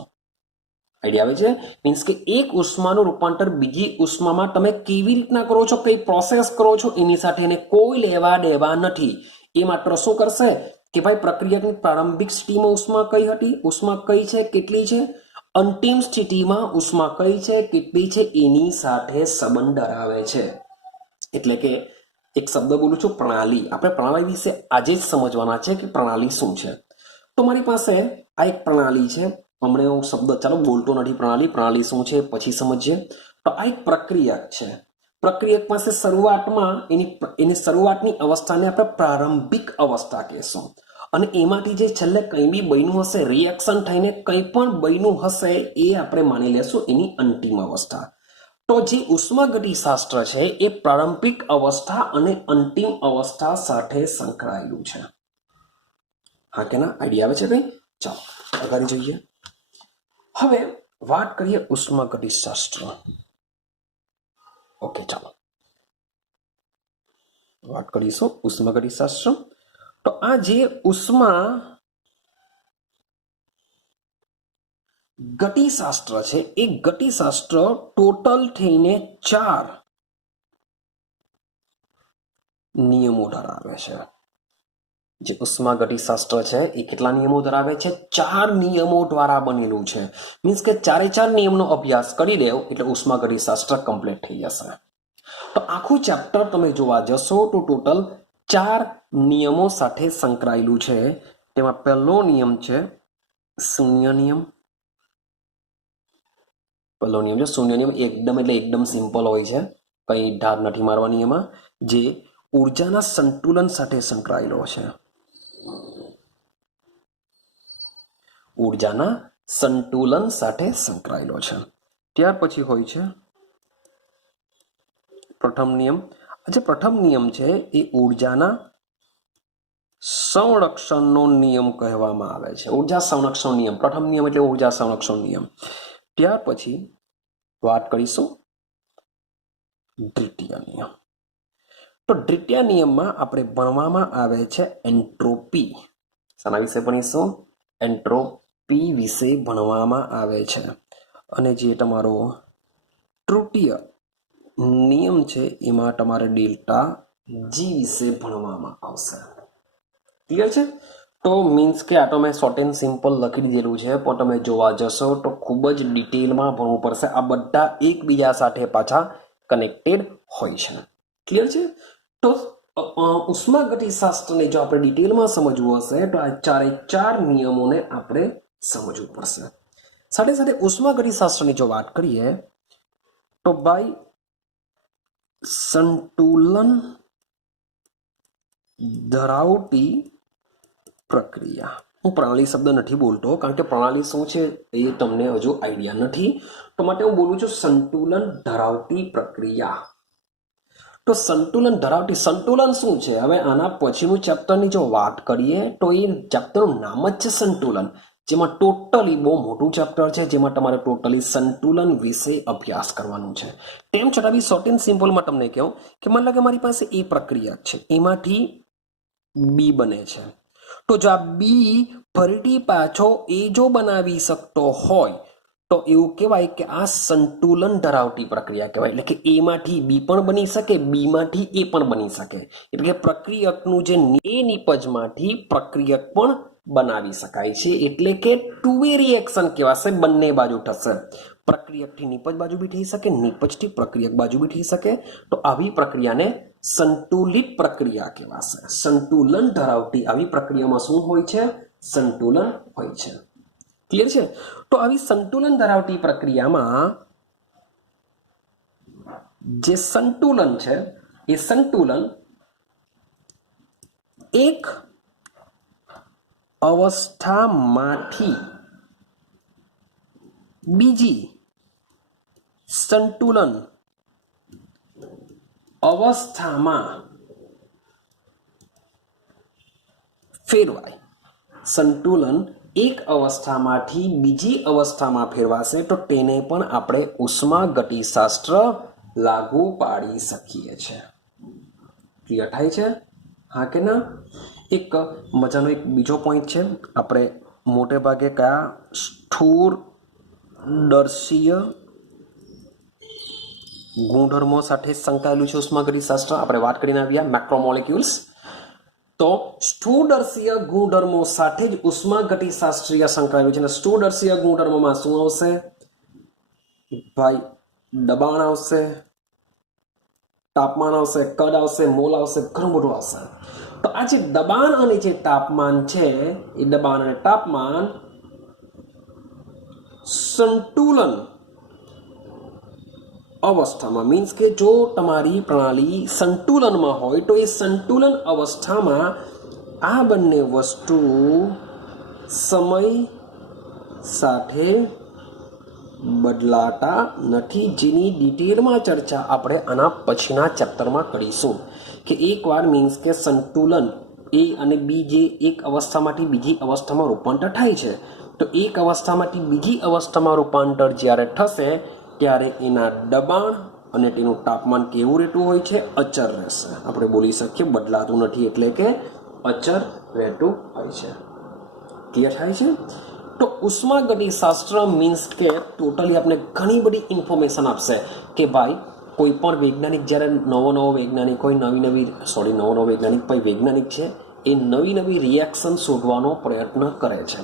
આઈડિયા આવે છે? મીન્સ કે એક ઉષ્માનું રૂપાંતર બીજી ઉષ્મામાં તમે કેવી રીતના કરો છો, કઈ પ્રોસેસ કરો છો, એની સાથે એને કોઈ લેવા દેવા નથી. એ માત્ર શું કરશે કે ભાઈ પ્રક્રિયાની પ્રારંભિક સ્થિતિમાં ઉષ્મા કઈ હતી, ઉષ્મા કઈ છે, કેટલી છે, અંતિમ સ્થિતિમાં ઉષ્મા કઈ છે, કેટલી છે, એની સાથે સંબંધ ધરાવે છે. એટલે કે એક શબ્દ બોલું છું, પ્રણાલી. આપણે પ્રણાલી વિશે આજે જ સમજવાના છે કે પ્રણાલી શું છે. તો મારી પાસે આ એક પ્રણાલી છે. હમણાં હું શબ્દ ચાલો બોલતો નથી પ્રણાલી શું છે પછી સમજીએ. તો આ એક પ્રક્રિયક છે. પ્રક્રિયક પાસે શરૂઆતમાં એની શરૂઆતની અવસ્થાને આપણે પ્રારંભિક અવસ્થા કહેશું. અને એમાંથી જે છેલ્લે કંઈ બી બન્યું હશે, રિએક્શન થઈને કંઈ પણ બન્યું હશે એ આપણે માની લેશું એની અંતિમ અવસ્થા. તો જે ઉષ્માગતિશાસ્ત્ર છે એ પ્રારંભિક અવસ્થા અને અંતિમ અવસ્થા સાથે સંકળાયેલું છે. હા કે ના? આઈડિયા આવે છે કઈ? ચાલો આગળ જોઈએ. હવે વાત કરીએ ઉષ્માગતિશાસ્ત્ર. ઓકે, ચાલો વાત કરીશું ઉષ્માગતિશાસ્ત્ર. તો આ જે ઉષ્મા ગતિશાસ્ત્ર છે એ ગતિશાસ્ત્ર ટોટલ થઈને 4 નિયમો ધરાવે છે. જે ઉષ્માગતિશાસ્ત્ર છે એ કેટલા નિયમો ધરાવે છે? 4 નિયમો દ્વારા બનેલું છે. મીન્સ કે 4 નિયમનો અભ્યાસ કરી દેવ એટલે ઉષ્માગતિશાસ્ત્ર કમ્પ્લીટ થઈ જશે. તો આખું ચેપ્ટર તમે જોવા જશો તો ટોટલ 4 નિયમો સાથે સંકળાયેલું છે. તેમાં પહેલો નિયમ છે શૂન્ય નિયમ. પહેલો નિયમ છે શૂન્ય નિયમ. એકદમ સિમ્પલ હોય છે, કઈ ધાર નથી મારવાની એમાં. જે ઉર્જાના સંતુલન સાથે સંકળાયેલો છે. ઉર્જાના સંતુલન સાથે સંકળાયેલો છે। ત્યાર પછી હોય છે પ્રથમ નિયમ। જે પ્રથમ નિયમ છે એ ઉર્જાના સંરક્ષણનો નિયમ કહેવામાં આવે છે। ઉર્જા સંરક્ષણ નિયમ, પ્રથમ નિયમ એટલે ઉર્જા સંરક્ષણ નિયમ। ત્યાર પછી વાત કરીશું દ્વિતીય નિયમ। તો દ્વિતીય નિયમમાં આપણે ભણવામાં આવે છે એન્ટ્રોપી। શાના વિશે ભણીશું? એન્ટ્રોપી વિશે ભણવામાં આવે છે। અને જે તમારો તૃતીય નિયમ છે એમાં તમારે ડેલ્ટા જી વિશે ભણવામાં આવશે। ક્લિયર છે? તો મીન્સ કે આ તો મેં શોર્ટ એન્ડ સિમ્પલ લખી દીધેલું છે, પણ તમે જોવા જશો તો ખૂબ જ ડિટેલમાં ભણવું પડશે। આ બધા એકબીજા સાથે પાછા કનેક્ટેડ હોય છે। ક્લિયર છે? તો ઉષ્માગતિશાસ્ત્રને જો આપણે ડિટેલમાં સમજવું હશે તો આ ચારે ચાર નિયમોને આપણે સમજવું પડશે। સાથે સાથે ઉષ્માગતિશાસ્ત્રની જો વાત કરીએ તો ભાઈ સંતુલન ધરાવતી પ્રક્રિયા, હું પ્રણાલી શબ્દ નથી બોલતો કારણ કે પ્રણાલી શું છે એ તમને હજુ આઈડિયા નથી, તો માટે હું બોલું છું સંતુલન ધરાવતી પ્રક્રિયા। તો સંતુલન ધરાવતી, સંતુલન શું છે? હવે આના પછીનું ચેપ્ટરની જો વાત કરીએ તો એ ચેપ્ટરનું નામ જ છે સંતુલન, જેમાં ટોટલી બહુ મોટું ચેપ્ટર છે, જેમાં તમારે ટોટલી સંતુલન વિશે અભ્યાસ કરવાનું છે। તેમ છતાં બી શોર્ટ એન્ડ સિમ્પલમાં તમને કહું કે માની લો કે મારી પાસે એ પ્રક્રિયા છે, એમાંથી બી બને છે, તો જો આ બી ફરીથી પાછો એ જો બનાવી શકતો હોય તો એવું કહેવાય કે આ સંતુલન ધરાવતી પ્રક્રિયા કહેવાય। એટલે કે એમાંથી બી પણ બની શકે, બી માંથી એ પણ બની શકે। એટલે કે પ્રક્રિયકનું જે એ નિપજમાંથી પ્રક્રિયક પણ બનાવી શકાય છે। એટલે કે ટુ વે રિએક્શન કહેવાશે, બંને બાજુ થશે। પ્રક્રિયકથી નિપજ બાજુ બી થઈ શકે, નિપજથી પ્રક્રિયક બાજુ બી થઈ શકે। તો આવી પ્રક્રિયાને સંતુલિત પ્રક્રિયા કહેવાશે। સંતુલન ધરાવતી આવી પ્રક્રિયામાં શું હોય છે? સંતુલન હોય છે। ક્લિયર છે? તો આવી સંતુલન ધરાવતી પ્રક્રિયામાં જે સંતુલન છે એ સંતુલન એક અવસ્થામાંથી બીજી સંતુલન અવસ્થામાં ફેરવાય। સંતુલન એક અવસ્થામાંથી બીજી અવસ્થામાં ફેરવાશે તો તેને પણ આપણે ઉષ્માગતિશાસ્ત્ર લાગુ પાડી શકીએ છીએ। ક્લિયર થાય છે? હા કે ના? એક મજાનો એક બીજો પોઈન્ટ છે, આપણે મોટે ભાગે કયા સ્થૂળદર્શીય ગુણધર્મો સાથે સંકળાયેલું છે ઉષ્માગતિશાસ્ત્ર? આપણે વાત કરીને આવ્યા મેક્રોમોલેક્યુલ્સ। તો સ્થૂળદર્શીય ગુણધર્મો સાથે જ ઉષ્માગતિશાસ્ત્રીય સંકળાયેલું છે। અને સ્થૂળદર્શીય ગુણધર્મોમાં શું આવશે ભાઈ? દબાણ આવશે, તાપમાન આવશે, કદ આવશે, મોલ આવશે, ઘણું બધું આવશે। તો આ જે દબાણ અને જે તાપમાન છે એ દબાણ અને તાપમાન સંતુલન અવસ્થામાં, મીન્સ કે જો તમારી પ્રણાલી સંતુલનમાં હોય તો એ સંતુલન અવસ્થામાં આ બંને વસ્તુ સમય સાથે બદલાતા નથી, જેની ડિટેલમાં ચર્ચા આપણે આના પછીના ચેપ્ટરમાં કરીશું। કે એકવાર મીન્સ કે સંતુલન એ અને બી જે એક અવસ્થામાંથી બીજી અવસ્થામાં રૂપાંતર થાય છે, તો એક અવસ્થામાંથી બીજી અવસ્થામાં રૂપાંતર જ્યારે થશે ત્યારે એના દબાણ અને તેનું તાપમાન કેવું રહેતું હોય છે? અચર રહેશે। આપણે બોલી શકીએ બદલાતું નથી, એટલે કે અચર રહેતું હોય છે। ક્લિયર થાય છે? તો ઉષ્માગતિશાસ્ત્ર મીન્સ કે ટોટલી આપણે ઘણી બધી ઇન્ફોર્મેશન આપશે કે ભાઈ કોઈ પણ વૈજ્ઞાનિક જ્યારે નવો વૈજ્ઞાનિક હોય, નવો વૈજ્ઞાનિક ભાઈ વૈજ્ઞાનિક છે એ નવી રિએક્શન શોધવાનો પ્રયત્ન કરે છે,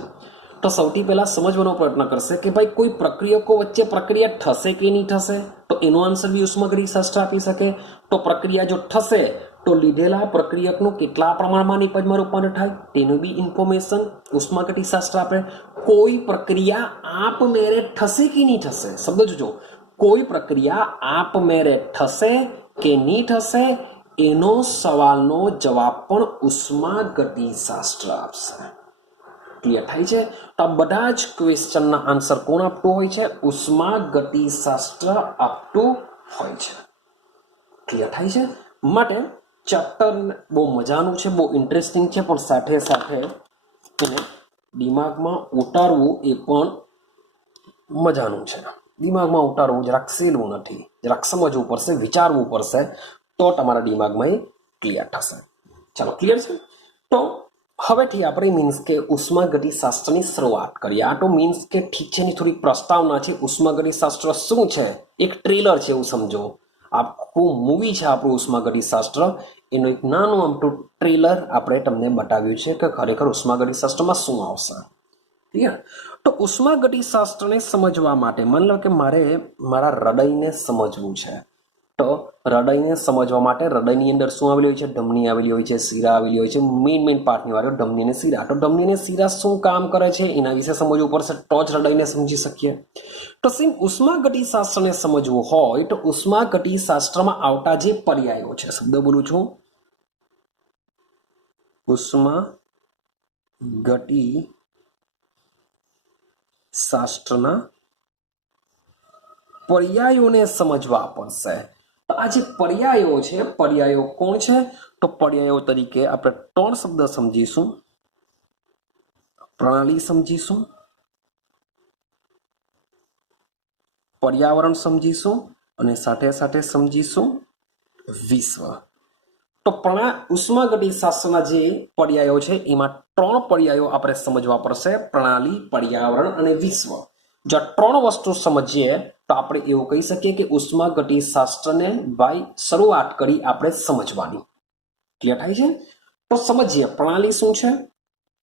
તો સૌથી પહેલા સમજવાનો પ્રયત્ન કરશે કે ભાઈ કોઈ પ્રક્રિયકો વચ્ચે પ્રક્રિયા થશે કે નહીં થશે, તો એનો આન્સર બી ઉષ્માગતિશાસ્ત્ર આપી શકે। તો પ્રક્રિયા જો થશે તો લીધેલા પ્રક્રિયકનું કેટલા પ્રમાણમાં નિપજમાં રૂપાંતર થાય તેનું બી ઇન્ફોર્મેશન ઉષ્માગતિશાસ્ત્ર આપે। કોઈ પ્રક્રિયા આપમેળે થશે કે નહીં થશે, શબ્દ જોજો, કોઈ પ્રક્રિયા આપમેળે થશે કે નહીં થશે એનો સવાલનો જવાબ પણ ઉષ્માગતિશાસ્ત્ર આપશે। ક્લિયર થાય છે? તો આ બધા જ ક્વેશ્ચનના આન્સર કોણ આપતું હોય છે? ઉષ્માગતિશાસ્ત્ર આપતું હોય છે. ક્લિયર થાય છે? માટે ચેપ્ટર બહુ મજાનું છે, બહુ ઇન્ટરેસ્ટિંગ છે, પણ સાથે સાથે એને દિમાગમાં ઉતારવું એ પણ મજાનું છે. દિમાગમાં ઉતારવું જરાક સહેલું નથી, જરાક સમજવું પડશે, વિચારવું પડશે, તો તમારા દિમાગમાં એ ક્લિયર થશે. ચાલો, ક્લિયર છે? તો હવેથી આપણે મીન્સ કે ઉષ્માગતિશાસ્ત્રની શરૂઆત કરીએ. આ તો મીન્સ કે ઠીક છે, એની થોડી પ્રસ્તાવના છે. ઉષ્માગતિશાસ્ત્ર શું છે? એક ટ્રેલર છે એવું સમજો. આખું મૂવી છે આપણું ઉષ્માગતિશાસ્ત્ર, એનું એક નાનું આમતું ટ્રેલર આપણે તમને બતાવ્યું છે કે ખરેખર ઉષ્માગતિશાસ્ત્રમાં શું આવશે. ક્લિયર? તો ઉષ્માગતિશાસ્ત્રને સમજવા માટે માની લો કે મારે મારા હૃદયને સમજવું છે. તો હૃદયને સમજવા માટે હૃદયની અંદર શું આવેલી હોય છે? ધમની આવેલી હોય છે, શીરા આવેલી હોય છે. મેઇન પાર્ટની વાત ધમની અને શીરા. તો ધમની અને શીરા શું કામ કરે છે એના વિશે સમજવું પડશે, તો જ હૃદયને સમજી શકીએ. તો સેમ ઉષ્માગતિશાસ્ત્રને સમજવું હોય તો ઉષ્માગતિશાસ્ત્રમાં આવતા જે પર્યાયો છે, શબ્દ બોલું છું, ઉષ્માગતિશાસ્ત્રના પર્યાયોને સમજવા પડશે. તો આ જે પર્યાયો છે, પર્યાયો કોણ છે? તો પર્યાયો તરીકે આપણે 3 શબ્દ સમજીશું. પ્રણાલી સમજીશું, પર્યાવરણ સમજીશું અને સાથે સાથે સમજીશું વિશ્વ. તો ઉષ્માગતિશાસ્ત્રના જે પર્યાયો છે એમાં 3 પર્યાયો આપણે સમજવા પડશે: પ્રણાલી, પર્યાવરણ અને વિશ્વ. જો 3 વસ્તુ સમજીએ તો આપણે એવું કહી શકીએ કે ઉષ્માગતિશાસ્ત્રને ભાઈ શરૂઆત કરી આપણે સમજવાની. ક્લિયર થાય છે? તો સમજીએ પ્રણાલી શું છે,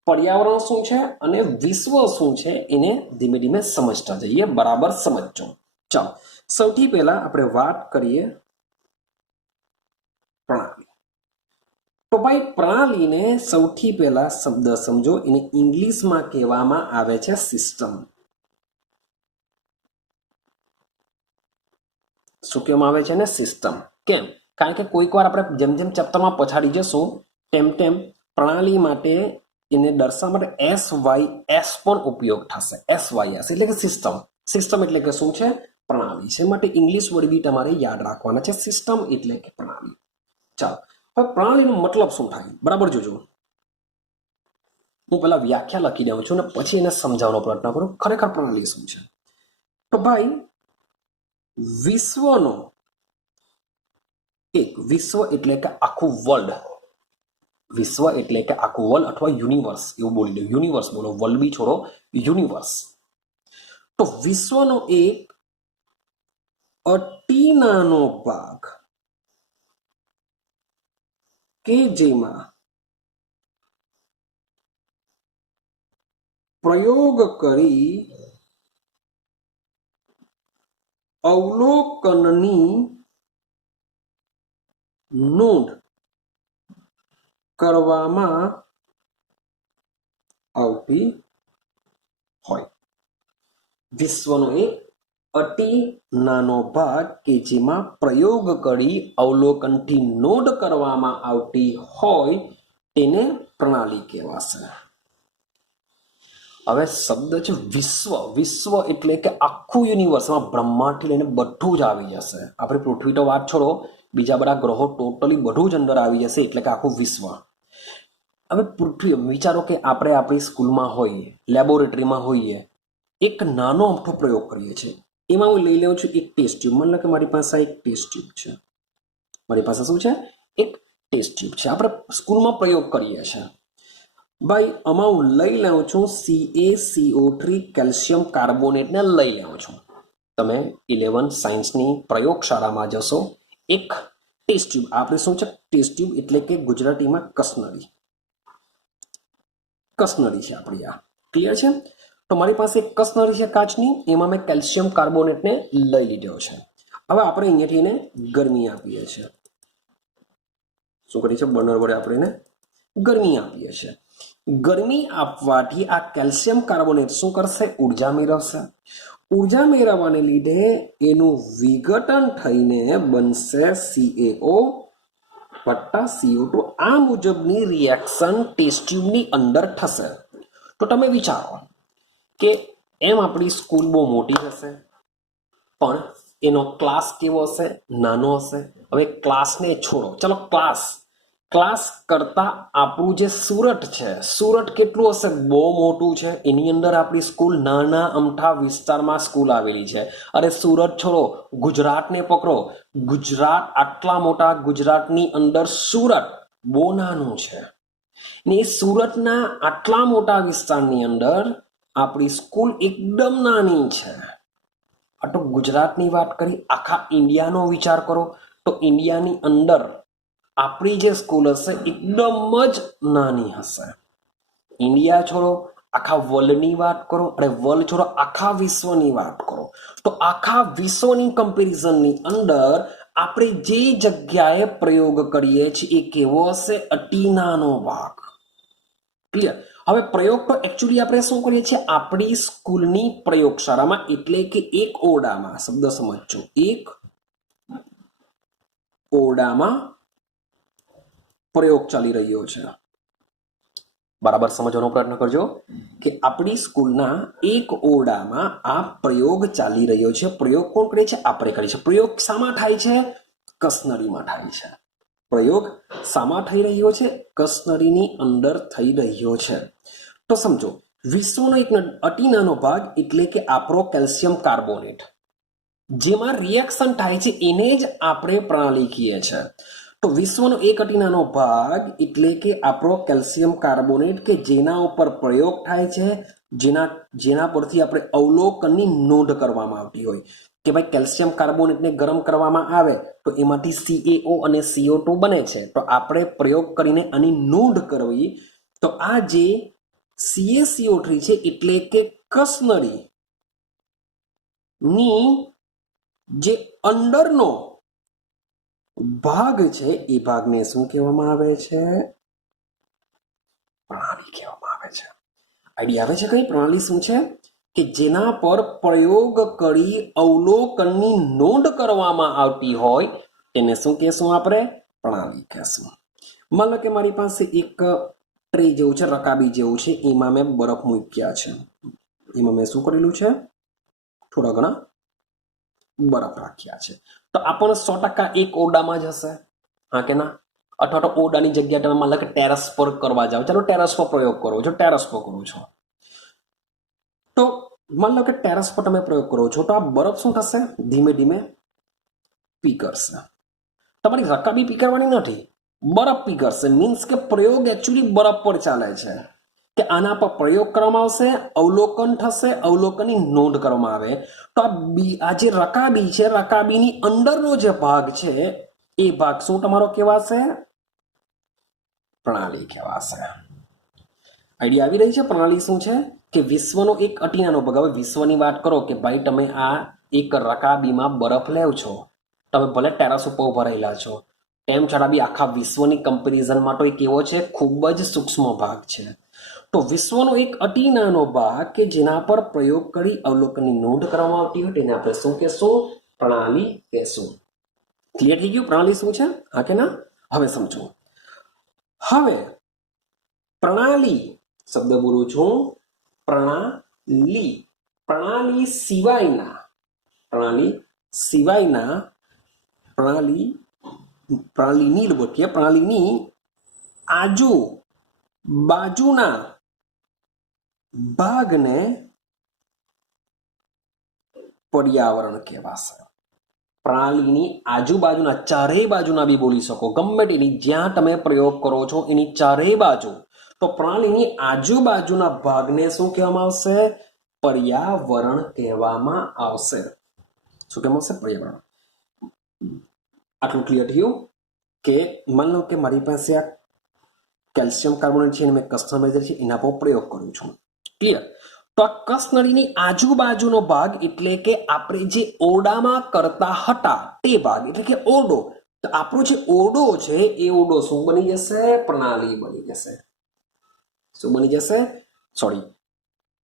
પર્યાવરણ શું છે અને વિશ્વ શું છે, એને ધીમે ધીમે સમજતા જઈએ. બરાબર સમજજો. ચાલો, સૌથી પહેલા આપણે વાત કરીએ પ્રણાલી. તો ભાઈ પ્રણાલીને સૌથી પહેલા શબ્દ સમજો, એને ઇંગ્લિશમાં કહેવામાં આવે છે સિસ્ટમ. શું કહેવામાં આવે છે ને? સિસ્ટમ. કેમ? કારણ કે કોઈક વાર આપણે જેમ જેમ ચેપ્ટરમાં પછાડી જશું તેમ તેમ પ્રણાલી માટે એને દર્શાવવા માટે SYS પણ ઉપયોગ થશે. SYS એટલે કે સિસ્ટમ. સિસ્ટમ એટલે કે શું છે? પ્રણાલી છે. માટે ઇંગ્લિશ વર્ડ બી તમારે યાદ રાખવાના છે. સિસ્ટમ એટલે કે પ્રણાલી. ચાલો, હવે પ્રણાલીનો મતલબ શું થાય? બરાબર જોજો. હું પહેલા વ્યાખ્યા લખી દઉં છું ને પછી એને સમજાવવાનો પ્રયત્ન કરું ખરેખર પ્રણાલી શું છે. તો ભાઈ વિશ્વનો એક, વિશ્વ એટલે કે આખું વર્લ્ડ, વિશ્વ એટલે કે આખું વર્લ્ડ અથવા યુનિવર્સ એવું બોલી દો. યુનિવર્સ બોલો, વર્લ્ડ બી છોડો, યુનિવર્સ. તો વિશ્વનો એક અતિ નાનો ભાગ કે જેમાં પ્રયોગ કરી અવલોકનની નોંધ કરવામાં આવતી હોય. વિશ્વનો એક અતિ નાનો ભાગ કે જેમાં પ્રયોગ કરી અવલોકનથી નોંધ કરવામાં આવતી હોય તેને પ્રણાલી કહેવાશે. હવે શબ્દ છે વિશ્વ. વિશ્વ એટલે કે આખું યુનિવર્સમાં બ્રહ્માંડથી લઈને બધું જ આવી જશે. આપણે પૃથ્વી તો વાત છોડો, બીજા બધા ગ્રહો ટોટલી બધું જ અંદર આવી જશે, એટલે કે આખું વિશ્વ. હવે પૃથ્વી વિચારો કે આપણે આપણી સ્કૂલમાં હોઈએ, લેબોરેટરીમાં હોઈએ, એક નાનો અમથો પ્રયોગ કરીએ છીએ. એમાં હું લઈ લઉં છું એક ટેસ્ટ ટ્યુબ. માની લો કે મારી પાસે એક ટેસ્ટ ટ્યુબ છે. મારી પાસે શું છે? એક ટેસ્ટ ટ્યુબ છે. આપણે સ્કૂલમાં પ્રયોગ કરીએ છીએ. ભાઈ આમાં હું લઈ લઉં છું CaCO3 કેલ્શિયમ કાર્બોનેટને લઈ લઉં છું. તમે 11 સાયન્સની પ્રયોગશાળામાં જશો, એક ટેસ્ટ ટ્યુબ, આપણે શું છે ટેસ્ટ ટ્યુબ એટલે કે ગુજરાતીમાં કસનરી. કસનરી છે આપણી આ. ક્લિયર છે? તો મારી પાસે એક કસનરી છે કાચની, એમાં મેં કેલ્શિયમ કાર્બોનેટને લઈ લીધો છે. હવે આપણે અહીંયાથી એને ગરમી આપીએ છીએ. શું કરીએ છીએ? બર્નર વડે આપણે એને ગરમી આપીએ છીએ. ગરમી આપવાથી આ કેલ્શિયમ કાર્બોનેટ શું કરશે? ઉર્જા મેળવશે. ઉર્જા મેળવવાને લીધે એનું વિઘટન થઈને બનશે CaO વત્તા CO2. આ મુજબની રિએક્શન ટેસ્ટ ટ્યુબની અંદર થશે. તો તમે વિચારો કે એમ આપણી સ્કૂલ બહુ મોટી હશે, પણ એનો ક્લાસ કેવો હશે? નાનો હશે. હવે ક્લાસને છોડો, ચલો ક્લાસ કરતા આપણું જે સુરત છે, સુરત કેટલું હશે? બહુ મોટું છે. એની અંદર આપણી સ્કૂલ નાના અમઠા વિસ્તારમાં સ્કૂલ આવેલી છે. અરે સુરત છોડો, ગુજરાતને પકડો, ગુજરાત આટલા મોટા ગુજરાતની અંદર સુરત બહુ નાનું છે ને એ સુરતના આટલા મોટા વિસ્તારની અંદર આપણી સ્કૂલ એકદમ નાની છે. આ તો ગુજરાતની વાત કરી, આખા ઇન્ડિયાનો વિચાર કરો તો ઇન્ડિયાની અંદર આપણી જે સ્કૂલ હશે એકદમ જ નાની હશે. ઇન્ડિયા છોડો, આખા વર્લ્ડની વાત કરો, અને વર્લ્ડ છોડો, આખા વિશ્વની વાત કરો, તો આખા વિશ્વની કમ્પેરિઝનની અંદર આપણે જે જગ્યાએ પ્રયોગ કરીએ છીએ એ કેવો હશે? અતિ નાનો ભાગ. ક્લિયર? હવે પ્રયોગ તો એકચ્યુઅલી આપણે શું કરીએ છીએ? આપણી સ્કૂલની પ્રયોગશાળામાં, એટલે કે એક ઓરડામાં, શબ્દ સમજજો, એક ઓરડામાં પ્રયોગ ચાલી રહ્યો છે. બરાબર સમજવાનો પ્રયત્ન કરજો કે આપણી સ્કૂલના એક ઓરડામાં આ પ્રયોગ ચાલી રહ્યો છે. પ્રયોગ કોણ કરે છે? આપણે કરીએ છીએ. પ્રયોગ શામાં થાય છે? કસનરીમાં થાય છે. પ્રયોગ શામાં થઈ રહ્યો છે? કસનરીની અંદર થઈ રહ્યો છે. તો સમજો, વિશ્વનો એક અતિ નાનો ભાગ એટલે કે આપણો કેલ્શિયમ કાર્બોનેટ, જેમાં રિએક્શન થાય છે એને જ આપણે પ્રણાલી કહીએ છીએ. તો વિશ્વનો એક અતિ નાનો ભાગ એટલે કે આપણો કેલ્શિયમ કાર્બોનેટ, કે જેના ઉપર પ્રયોગ થાય છે, જેના પરથી આપણે અવલોકનની નોંધ કરવામાં આવતી હોય કે ભાઈ કેલ્શિયમ કાર્બોનેટને ગરમ કરવામાં આવે તો એમાંથી CaO અને CO2 બને છે. તો આપણે પ્રયોગ કરીને આની નોંધ કરવી. તો આ જે CaCO3 છે એટલે કે કસનરી ની જે અંદરનો ભાગ છે એ ભાગને શું કહેવામાં આવે છે? પ્રણાલી કહેવામાં આવે છે. આઈડિયા આવે છે? કઈ પ્રણાલી શું છે? કે જેના પર પ્રયોગ કરી અવલોકનની નોંધ કરવામાં આવતી હોય તેને શું કહેશું? આપણે પ્રણાલી કહેશું. માન લો કે મારી પાસે એક ટ્રે જેવું છે, રકાબી જેવું છે, એમાં મેં બરફ મૂક્યા છે. એમાં મેં શું કરેલું છે? થોડા ઘણા બરફ રાખ્યા છે. તો આપણને 100% એક ઓરડામાં જ હશે, હા કે ના? અથવા તો ઓરડાની જગ્યા તમે માન લો કે ટેરેસ પર કરવા જાઓ, ચાલો ટેરેસ પર પ્રયોગ કરો છો, ટેરેસ પર કરો છો, તો માન લો કે ટેરેસ પર તમે પ્રયોગ કરો છો, તો આ બરફ શું થશે? ધીમે ધીમે પીગળશે. તમારી રકાબી પીગળવાની નથી, બરફ પીગળશે. મીન્સ કે પ્રયોગ એકચ્યુઅલી બરફ પર ચાલે છે, કે આના પર પ્રયોગ કરવામાં આવશે, અવલોકન થશે, અવલોકનની નોંધ કરવામાં આવે. તો આ જે રકાબી છે, રકાબીની અંદરનો જે ભાગ છે એ ભાગ શું તમારો કહેવાશે? પ્રણાલી કહેવાશે. આઈડિયા આવી રહી છે? પ્રણાલી શું છે? કે વિશ્વનો એક અતિ નાનો ભાગ. હવે વિશ્વની વાત કરો કે ભાઈ તમે આ એક રકાબીમાં બરફ લેવ છો, તમે ભલે ટેરેસ ઉપર ઉભા રહેલા છો, તેમ છતાં બી આખા વિશ્વની કમ્પેરિઝનમાં તો એ કેવો છે? ખૂબ જ સૂક્ષ્મ ભાગ છે. તો વિશ્વનો એક અતિ નાનો ભાગ કે જેના પર પ્રયોગ કરી અવલોકનની નોંધ કરવામાં આવતી હોય તેને આપણે શું કહેશું? પ્રણાલી કહેશું. ક્લિયર થઈ ગયું? પ્રણાલી શું છે, હા કે ના? હવે સમજો. હવે પ્રણાલી શબ્દ બોલું છું, પ્રણાલી પ્રણાલીની આજુબાજુના ભાગને પર્યાવરણ કહેવાશે. પ્રણાલીની આજુબાજુના, ચારેય બાજુના બી બોલી શકો, ગમે તેની જ્યાં તમે પ્રયોગ કરો છો એની ચારેય બાજુ, તો પ્રણાલીની આજુબાજુના ભાગને શું કહેવામાં આવશે? પર્યાવરણ કહેવામાં આવશે. શું કહેવામાં આવશે? પર્યાવરણ. આટલું ક્લિયર થયું? કે માન લો કે મારી પાસે આ કેલ્શિયમ કાર્બોનેટ છે, મેં કસ્ટમાઇઝર છે, એના પર પ્રયોગ કરું છું. ક્લિયર? તો આ કસનળીની આજુબાજુનો ભાગ એટલે કે આપણે જે ઓરડામાં કરતા હતા તે ભાગ એટલે કે ઓરડો. તો આપણો જે ઓરડો છે એ ઓરડો શું બની જશે? પ્રણાલી બની જશે. શું બની જશે?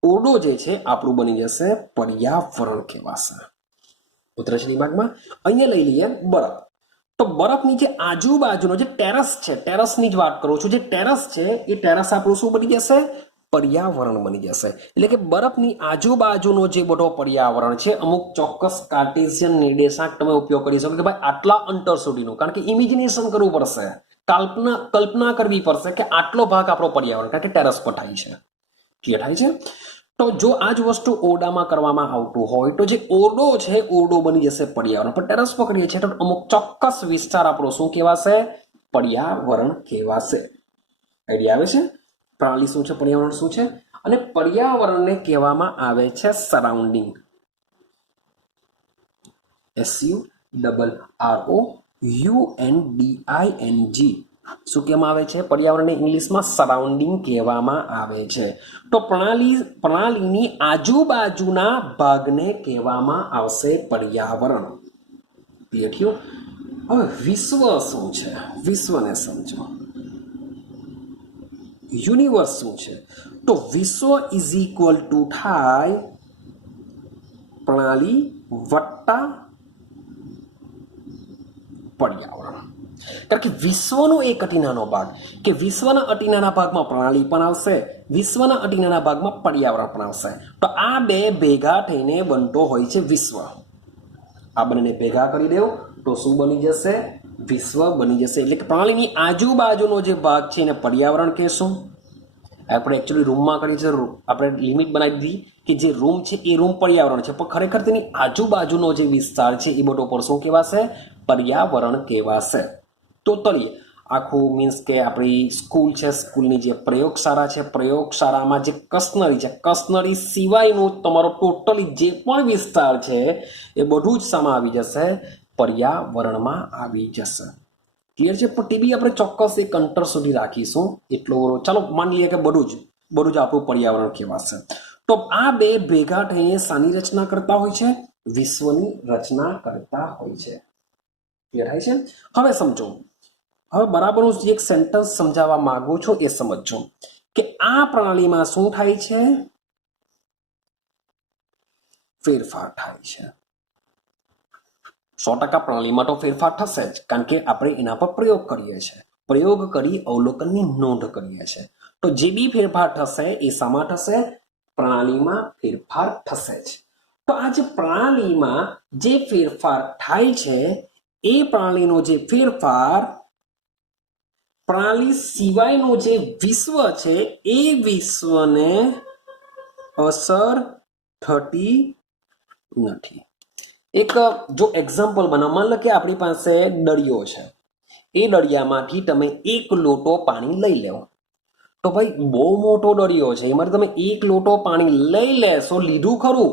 ઓરડો જે છે આપણું બની જશે પર્યાવરણ કહેવાશે. ઉતરે છે દિમાગમાં? અહીંયા લઈ લઈએ બરફ. તો બરફની જે આજુબાજુનો જે ટેરેસ છે, ટેરેસની જ વાત કરું છું, જે ટેરેસ છે એ ટેરેસ આપણું શું બની જશે? પર્યાવરણ બની જશે. એટલે કે બરફની આજુબાજુનો જે બધો પર્યાવરણ છે અમુક ચોક્કસ કાર્ટેશિયન નિર્દેશાંક તમે ઉપયોગ કરી શકો કે ભાઈ આટલા અંતર સુધીનું, કારણ કે ઇમેજિનેશન કરવું પડશે, કલ્પના કરવી પડશે કે આટલો ભાગ આપણો પર્યાવરણ, કારણ કે ટેરેસ પર થાય છે. ક્લિયર થાય છે? તો જો આ જ વસ્તુ ઓરડામાં કરવામાં આવતું હોય તો જે ઓરડો છે ઓરડો બની જશે પર્યાવરણ. પણ ટેરેસ પર કરીએ છીએ તો અમુક ચોક્કસ વિસ્તાર આપણો શું કહેવાશે? પર્યાવરણ કહેવાશે. આઈડિયા આવે છે? પ્રણાલી શું છે, પર્યાવરણ શું છે? અને પર્યાવરણને કહેવામાં આવે છે સરાઉન્ડિંગ. SURROUNDING. શું કહેવામાં આવે છે? પર્યાવરણને ઇંગ્લિશમાં સરાઉન્ડિંગ કહેવામાં આવે છે. તો પ્રણાલીની આજુબાજુના ભાગને કહેવામાં આવશે પર્યાવરણ. ક્લિયર થયું? હવે વિશ્વ શું છે? વિશ્વને સમજો. યુનિવર્સ શું છે? તો વિશ્વ ઇઝ ઇક્વલ ટુ થાય પ્રણાલી વત્તા પર્યાવરણ. કારણ કે વિશ્વનો એક અતિ નાનો ભાગ, કે વિશ્વના અતિ નાના ભાગમાં પ્રણાલી પણ આવશે, વિશ્વના અતિ નાના ભાગમાં પર્યાવરણ પણ આવશે. તો આ બે ભેગા થઈને બનતો હોય છે વિશ્વ. આ બંનેને ભેગા કરી દેવ તો શું બની જશે? વિશ્વ બની જશે. એટલે કે પ્રણાલીની આજુબાજુનો જે ભાગ છે એને પર્યાવરણ કહેશું. આપણે એકચ્યુઅલી રૂમમાં કરીએ છીએ, આપણે લિમિટ બનાવી દીધી કે જે રૂમ છે એ રૂમ પર્યાવરણ છે, પણ ખરેખર તેની આજુબાજુનો જે વિસ્તાર છે એ બધો પર શું કહેવાશે? પર્યાવરણ કહેવાશે. તો તળીએ આખું મીન્સ કે આપણી સ્કૂલ છે, સ્કૂલની જે પ્રયોગશાળા છે, પ્રયોગશાળામાં જે કસનરી છે, કસનરી સિવાયનું તમારો ટોટલી જે પણ વિસ્તાર છે એ બધું જ સામે આવી જશે? પર્યાવરણમાં આવી જશે. ક્લિયર છે? પણ તે બી આપણે ચોક્કસ એક અંતર સુધી રાખીશું. એટલો ચાલો માની લઈએ કે બધું જ આપણું પર્યાવરણ કહેવાશે. તો આ બે ભેગા થઈને શાની રચના કરતા હોય છે? વિશ્વની રચના કરતા હોય છે. ક્લિયર થાય છે? હવે સમજો, હવે બરાબર હું એક સેન્ટેન્સ સમજાવવા માંગુ છું એ સમજો કે આ પ્રણાલીમાં શું થાય છે? ફેરફાર થાય છે. 100% પ્રણાલીમાં તો ફેરફાર થશે જ, કારણ કે આપણે એના પર પ્રયોગ કરીએ છીએ, પ્રયોગ કરી અવલોકનની નોંધ કરીએ છીએ. તો જે બી ફેરફાર થશે એ શામાં થશે? પ્રણાલીમાં ફેરફાર થશે જ. તો આ જે પ્રણાલીમાં જે ફેરફાર થાય છે એ પ્રણાલીનો જે ફેરફાર પ્રણાલી સિવાયનું જે વિશ્વ છે એ વિશ્વને અસર થતી નથી. એક જો એક્ઝામ્પલ બનાવો, માન લો કે આપણી પાસે દરિયો છે, એ દરિયામાંથી તમે એક લોટો પાણી લઈ લેવો. તો ભાઈ બહુ મોટો દરિયો છે, એમાં તમે એક લોટો પાણી લઈ લેશો, લીધું ખરું,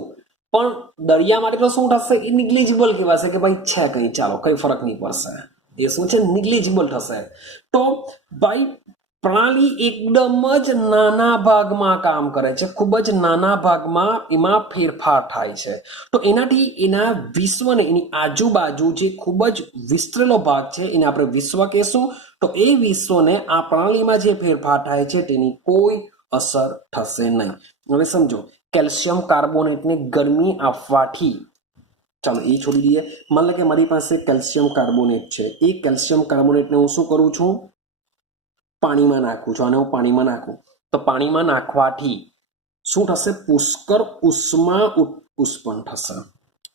પણ દરિયા માટે તો શું થશે? એ નિગ્લિજિબલ કહેવાશે કે ભાઈ છે કંઈ, ચાલો કંઈ ફરક નહીં પડશે. એ શું છે? નિગ્લિજિબલ થશે. તો ભાઈ પ્રણાલી એકદમ જ નાના ભાગમાં કામ કરે છે, ખૂબ જ નાના ભાગમાં એમાં ફેરફાર થાય છે. તો એનાથી એના વિશ્વને, એની આજુબાજુ જે ખૂબ જ વિસ્તરેલો ભાગ છે એને આપણે વિશ્વ કહેશું. તો એ વિશ્વને આ પ્રણાલીમાં જે ફેરફાર થાય છે તેની કોઈ અસર થશે નહીં. હવે સમજો, કેલ્શિયમ કાર્બોનેટને ગરમી આપવાથી, ચાલો એ છોડી દઈએ, માન લો કે મારી પાસે કેલ્શિયમ કાર્બોનેટ છે, એ કેલ્શિયમ કાર્બોનેટને હું શું કરું છું? પાણીમાં નાખું છું. અને હું પાણીમાં નાખું તો પાણીમાં નાખવાથી શું થશે? પુષ્કળ ઉષ્મા ઉત્પન્ન થશે.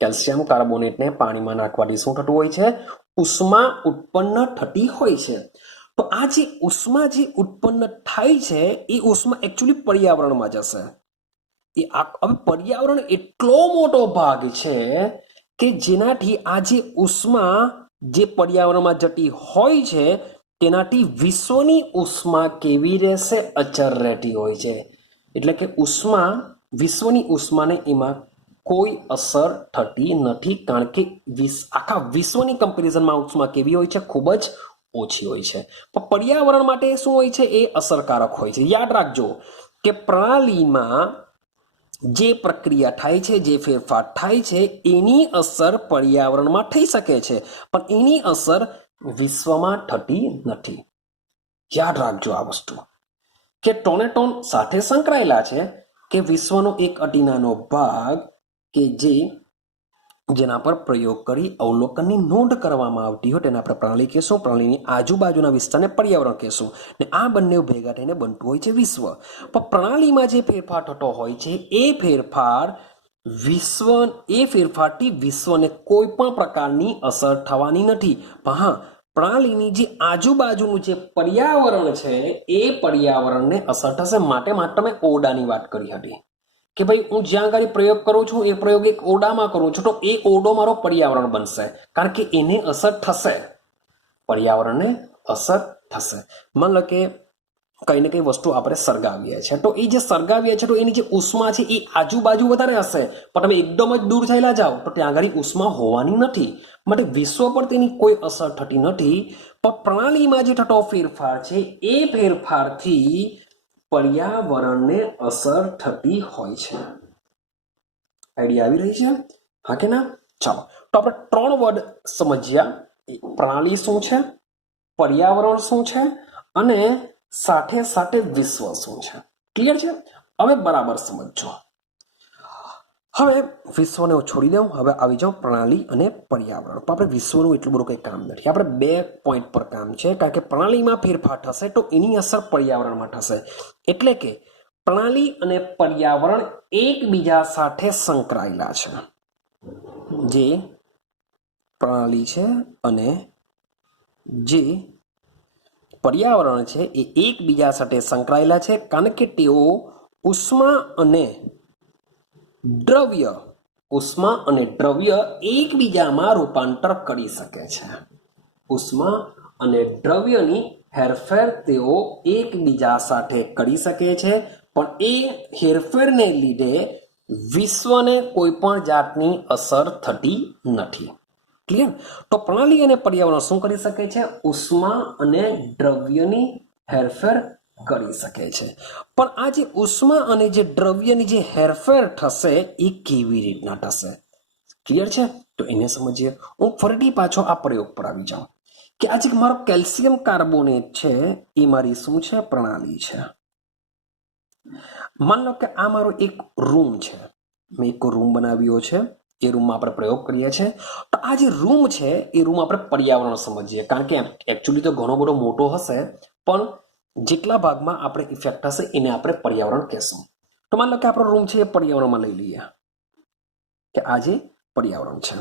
કેલ્શિયમ કાર્બોનેટને પાણીમાં નાખવાથી શું થતું હોય છે? ઉષ્મા ઉત્પન્ન થતી હોય છે. તો આ જે ઉષ્મા જે ઉત્પન્ન થાય છે એ ઉષ્મા એકચ્યુઅલી પર્યાવરણમાં જશે. એ હવે પર્યાવરણ એટલો મોટો ભાગ છે કે જેનાથી આ જે ઉષ્મા જે પર્યાવરણમાં જતી હોય છે તેનાથી વિશ્વની ઉષ્મા કેવી રહેશે? અચર રહેતી હોય છે. એટલે કે ઉષ્મા, વિશ્વની ઉષ્માને એમાં કોઈ અસર થતી નથી, કારણ કે આખા વિશ્વની કમ્પેરિઝનમાં ઉષ્મા કેવી હોય છે? ખૂબ જ ઓછી હોય છે. પણ પર્યાવરણ માટે શું હોય છે? એ અસરકારક હોય છે. યાદ રાખજો કે પ્રણાલીમાં જે પ્રક્રિયા થાય છે, જે ફેરફાર થાય છે એની અસર પર્યાવરણમાં થઈ શકે છે, પણ એની અસર વિશ્વમાં થતી નથી. યાદ રાખજો આ વસ્તુ કે ટોનેટોન સાથે સંકળાયેલા છે, કે વિશ્વનો એક અતિ નાનો ભાગ કે જે જેના પર પ્રયોગ કરી અવલોકનની નોંધ કરવામાં આવતી હોય તેને આપણે પ્રણાલી કહેશું. પ્રણાલીની આજુબાજુના વિસ્તારને પર્યાવરણ કહેશું. ને આ બંને ભેગા થઈને બનતું હોય છે વિશ્વ. પણ પ્રણાલીમાં જે ફેરફાર થતો હોય છે એ ફેરફારથી વિશ્વને કોઈ પણ પ્રકારની અસર થવાની નથી. પણ હા, પ્રણાલીની જે આજુબાજુનું જે પર્યાવરણ છે એ પર્યાવરણને અસર થશે. માટે મેં ઓરડાની વાત કરી હતી કે ભાઈ હું જ્યાં આગળ પ્રયોગ કરું છું એ પ્રયોગ એક ઓરડામાં કરું છું તો એ ઓરડો મારો પર્યાવરણ બનશે, કારણ કે એને અસર થશે, પર્યાવરણને અસર થશે. માન લો કે કઈ ને કઈ વસ્તુ આપણે સળગાવીએ છીએ તો એ જે સળગાવીએ છીએ તો એની જે ઉષ્મા છે એ આજુબાજુ વધારે હશે, પણ તમે એકદમ જ દૂર થયેલા જાઓ તો ત્યાં આગળ ઉષ્મા હોવાની નથી. માટે વિશ્વ પર તેની કોઈ અસર થતી નથી. પણ પ્રણાલીમાં જે થતો ફેરફાર છે એ ફેરફારથી પર્યાવરણને અસર થતી હોય છે. આઈડિયા આવી રહી છે? હા કે ના? ચાલો, તો આપણે 3 વર્ડ સમજ્યા. પ્રણાલી શું છે, પર્યાવરણ શું છે અને સાથે સાથે વિશ્વ શું છે. ક્લિયર છે? હવે બરાબર સમજો. હવે વિશ્વને હું છોડી દઉં, હવે આવી જાઉં પ્રણાલી અને પર્યાવરણ. તો આપણે વિશ્વનું એટલું બધું કંઈ કામ નથી, આપણે 2 પોઈન્ટ પર કામ છે. કારણ કે પ્રણાલીમાં ફેરફાર થશે તો એની અસર પર્યાવરણમાં થશે. એટલે કે પ્રણાલી અને પર્યાવરણ એકબીજા સાથે સંકળાયેલા છે. જે પ્રણાલી છે અને જે પર્યાવરણ છે એ એકબીજા સાથે સંકળાયેલા છે, કારણ કે તેઓ ઉષ્મા અને દ્રવ્ય એકબીજામાં રૂપાંતર કરી શકે છે. ઉષ્મા અને દ્રવ્યની હેરફેર તેઓ એકબીજા સાથે કરી શકે છે, પણ એ હેરફેરને લીધે વિશ્વને કોઈ પણ જાતની અસર થતી નથી. ક્લિયર? તો પ્રણાલી અને પર્યાવરણ શું કરી શકે છે? ઉષ્મા અને દ્રવ્યની હેરફેર કરી શકે છે. પણ આ જે ઉષ્મા અને જે દ્રવ્યની જે હેરફેર થશે એ કેવી રીતના થશે? ક્લિયર છે? તો એને સમજીએ. હું ફરીથી પાછો આ પ્રયોગ પર આવી જાઉં કે આજે મારો કેલ્શિયમ કાર્બોનેટ છે એ મારી શું છે? પ્રણાલી છે. માન લો કે આ મારો એક રૂમ છે, મેં એક રૂમ બનાવ્યો છે, એ રૂમમાં આપણે પ્રયોગ કરીએ છીએ. તો આ જે રૂમ છે એ રૂમ આપણે પર્યાવરણ સમજીએ, કારણ કે એકચ્યુઅલી તો ઘણો બધો મોટો હશે, પણ જેટલા ભાગમાં આપણે ઇફેક્ટ હશે એને આપણે પર્યાવરણ કહેશું. તો માન લો કે આપણો રૂમ છે એ પર્યાવરણમાં લઈ લઈએ કે આ જે પર્યાવરણ છે.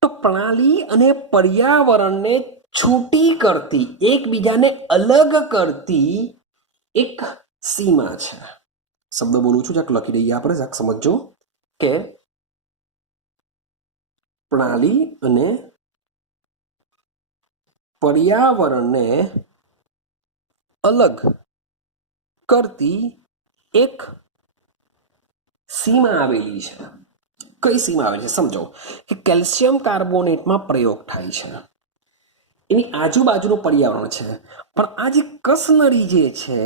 તો પ્રણાલી અને પર્યાવરણને છૂટી કરતી, એકબીજાને અલગ કરતી એક સીમા છે. શબ્દ બોલું છું, જાક લખી દઈએ આપણે, જાક સમજો કે પ્રણાલી અને પર્યાવરણને અલગ કરતી એક સીમા આવેલી છે. કઈ સીમા આવે છે સમજો કે કેલ્શિયમ કાર્બોનેટમાં પ્રયોગ થાય છે, એની આજુબાજુનું પર્યાવરણ છે, પણ આ જે કસનળી જે છે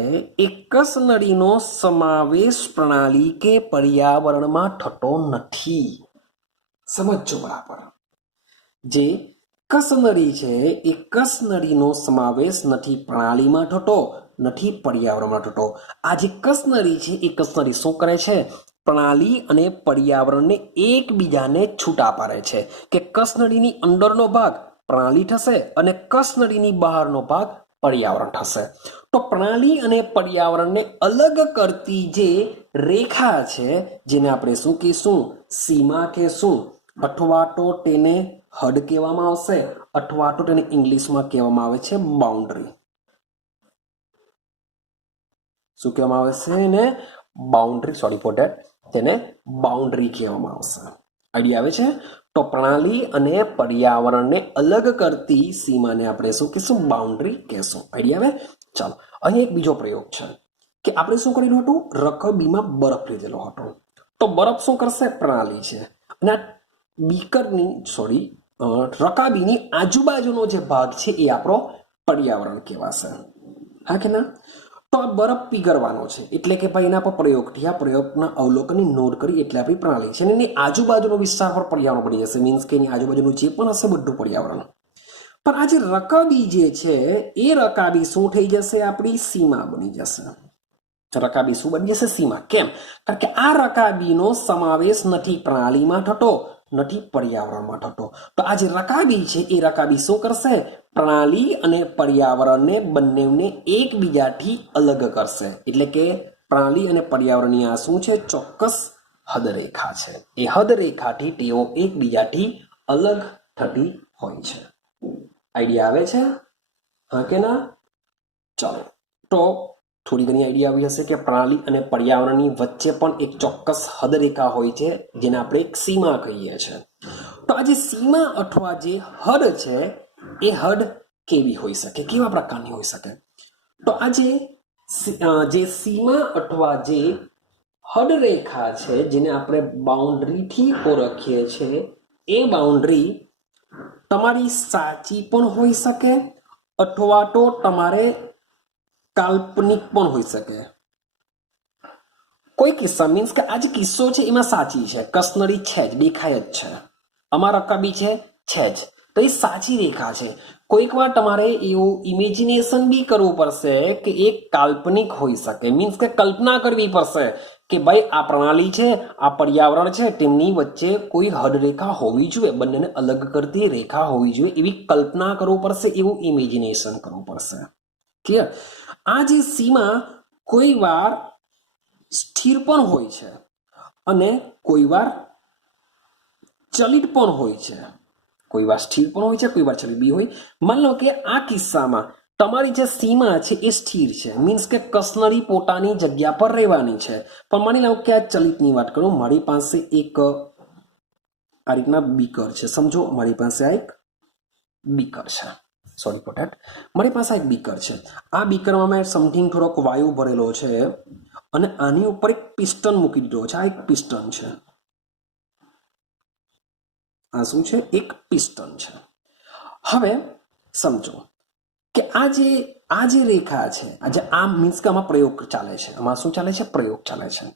એ કસનળીનો સમાવેશ પ્રણાલી કે પર્યાવરણમાં થતો નથી. સમજો બરાબર. જે કસનળી છે એ કસનળીનો સમાવેશ નથી પ્રણાલીમાં થતો, નથી પર્યાવરણમાં થતો. આ જે કસનળી છે એ કસનળી શું કરે છે? પ્રણાલી અને પર્યાવરણને એકબીજાને છૂટા પાડે છે કે કસનળીની અંદરનો ભાગ પ્રણાલી થશે અને કસનળીની બહારનો ભાગ પર્યાવરણ થશે. તો પ્રણાલી અને પર્યાવરણને અલગ કરતી જે રેખા છે જેને આપણે શું કહીશું? સીમા કહેશું, અથવા તો તેને હદ કહેવામાં આવશે, અથવા તો તેને ઇંગ્લિશમાં કહેવામાં આવે છે બાઉન્ડ્રી. શું કહેવામાં આવે છે એને? બાઉન્ડ્રી. સોરી ફોર ધેટ, તેને બાઉન્ડ્રી કહેવામાં આવશે. આઈડિયા આવે છે? તો પ્રણાલી અને પર્યાવરણને અલગ કરતી સીમાને આપણે શું કહીશું? બાઉન્ડ્રી કહેશું. આઈડિયા આવે? ચાલો, અહીં એક બીજો પ્રયોગ છે કે આપણે શું કરેલું હતું? રકબીમાં બરફ લીધેલો હતો. તો બરફ શું કરશે? પ્રણાલી છે, અને રકાબીની આજુબાજુનો જે ભાગ છે એ આપણો પર્યાવરણ કહેવાશે. હા કે ના? તો આ બરફ પીગળવાનો છે, એટલે કે ભાઈ એના પર પ્રયોગ થયા, પ્રયોગના અવલોકનની નોંધ કરી એટલે આપણી પ્રણાલી છે. અને એની આજુબાજુનો વિસ્તાર પર પર્યાવરણ બની જશે, મીન્સ કે એની આજુબાજુનું જે પણ હશે બધું પર્યાવરણ. પણ આ જે રકાબી જે છે એ રકાબી શું થઈ જશે? આપણી સીમા બની જશે. રકાબી શું બની જશે? સીમા. કેમ? કારણ કે આ રકાબીનો સમાવેશ નથી પ્રણાલીમાં થતો, નથી પર્યાવરણમાં થતો. તો આ જે રકાબી છે એ રકાબી શું કરશે? પ્રણાલી અને પર્યાવરણને બંનેને એકબીજાથી અલગ કરશે. એટલે કે પ્રણાલી અને પર્યાવરણની આ શું છે? ચોક્કસ હદરેખા છે. એ હદરેખાથી તેઓ એકબીજાથી અલગ થતી હોય છે. આઈડિયા આવે છે? હા કે ના? ચાલો, તો થોડી ઘણી આઈડિયા આવી હશે કે પ્રણાલી અને પર્યાવરણની વચ્ચે પણ એક ચોક્કસ હદરેખા હોય છે જેને આપણે એક સીમા કહીએ છીએ. તો આ જે સીમા અથવા જે હદ છે એ હદ કેવી હોઈ શકે? કેવા પ્રકારની હોઈ શકે? તો આ જે સીમા અથવા જે હદરેખા છે જેને આપણે બાઉન્ડ્રીથી ઓળખીએ છીએ, એ બાઉન્ડ્રી તમારી સાચી પણ હોઈ શકે અથવા તો તમારે કાલ્પનિક પણ હોઈ શકે. કોઈ કિસ્સા મીન્સ કે આ જે કિસ્સો છે એમાં સાચી છે, કસનરી છે જ, દેખાય જ છે, અમારા રકાબી છે જ, તો એ સાચી રેખા છે. કોઈક વાર તમારે એવું ઇમેજિનેશન બી કરવું પડશે કે એક કાલ્પનિક હોઈ શકે, મીન્સ કે કલ્પના કરવી પડશે કે ભાઈ આ પ્રણાલી છે, આ પર્યાવરણ છે, તેમની વચ્ચે કોઈ હદરેખા હોવી જોઈએ, બંનેને અલગ કરતી રેખા હોવી જોઈએ, એવી કલ્પના કરવું પડશે, એવું ઇમેજિનેશન કરવું પડશે. ક્લિયર? આ જે સીમા કોઈ વાર સ્થિર પણ હોય છે અને કોઈ વાર ચલિત પણ હોય છે. કોઈ વાર સ્થિર પણ હોય છે, કોઈ વાર ચલિત બી હોય. માની લો કે આ કિસ્સામાં તમારી જે સીમા છે એ સ્થિર છે, મીન્સ કે કસનરી પોતાની જગ્યા પર રહેવાની છે. પણ માની લો કે આ ચલિતની વાત કરું, મારી પાસે એક આ રીતના બીકર છે. સમજો, મારી પાસે આ એક બીકર છે. Sorry for that. મારી પાસે એક બીકર છે. આ બીકરમાં મેં સમથિંગ થોડોક વાયુ ભરેલો છે અને આની ઉપર એક પિસ્ટન મૂકી દીધો છે. આ એક પિસ્ટન છે. આ શું છે? એક પિસ્ટન છે. હવે સમજો કે આ જે રેખા છે, આજે આ મીન્સ કે આમાં પ્રયોગ ચાલે છે. આમાં શું ચાલે છે? પ્રયોગ ચાલે છે.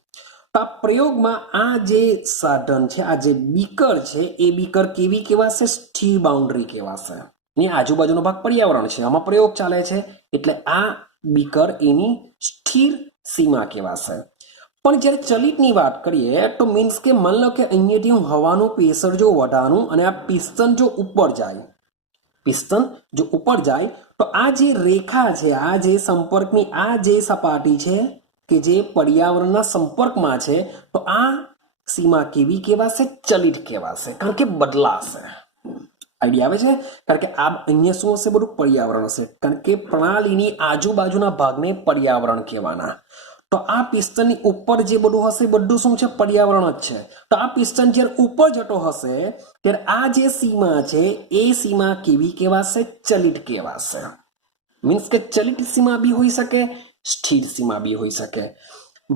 તો આ પ્રયોગમાં આ જે સાધન છે, આ જે બીકર છે, એ બીકર કેવી કહેવાશે? સ્થિર બાઉન્ડ્રી કહેવાશે. એની આજુબાજુનો ભાગ પર્યાવરણ છે, આમાં પ્રયોગ ચાલે છે, એટલે આ બીકર એની સ્થિર સીમા કહેવાશે. પણ જ્યારે ચલિતની વાત કરીએ તો મીન્સ કે માની લો કે અહીંયાથી હું હવાનું પ્રેશર જો વધારું અને આ પિસ્ટન જો ઉપર જાય, તો આ જે રેખા છે, આ જે સંપર્કની આ જે સપાટી છે કે જે પર્યાવરણના સંપર્કમાં છે, તો આ સીમા કેવી કહેવાશે? ચલિત કહેવાશે, કારણ કે બદલાશે. આઈડિયા આવે છે? કારણ કે આ અહીંયા શું હશે? બધું પર્યાવરણ હશે, કારણ કે પ્રણાલીની આજુબાજુના ભાગને પર્યાવરણ કહેવાના. તો આ પિસ્ટનની ઉપર જે બધું હશે બધું શું છે? પર્યાવરણ જ છે. તો આ પિસ્ટન જ્યારે ઉપર જતો હશે ત્યારે આ જે સીમા છે એ સીમા કેવી કહેવાશે? ચલિત કહેવાશે. મીન્સ કે ચલિત સીમા બી હોઈ શકે, સ્થિર સીમા બી હોઈ શકે,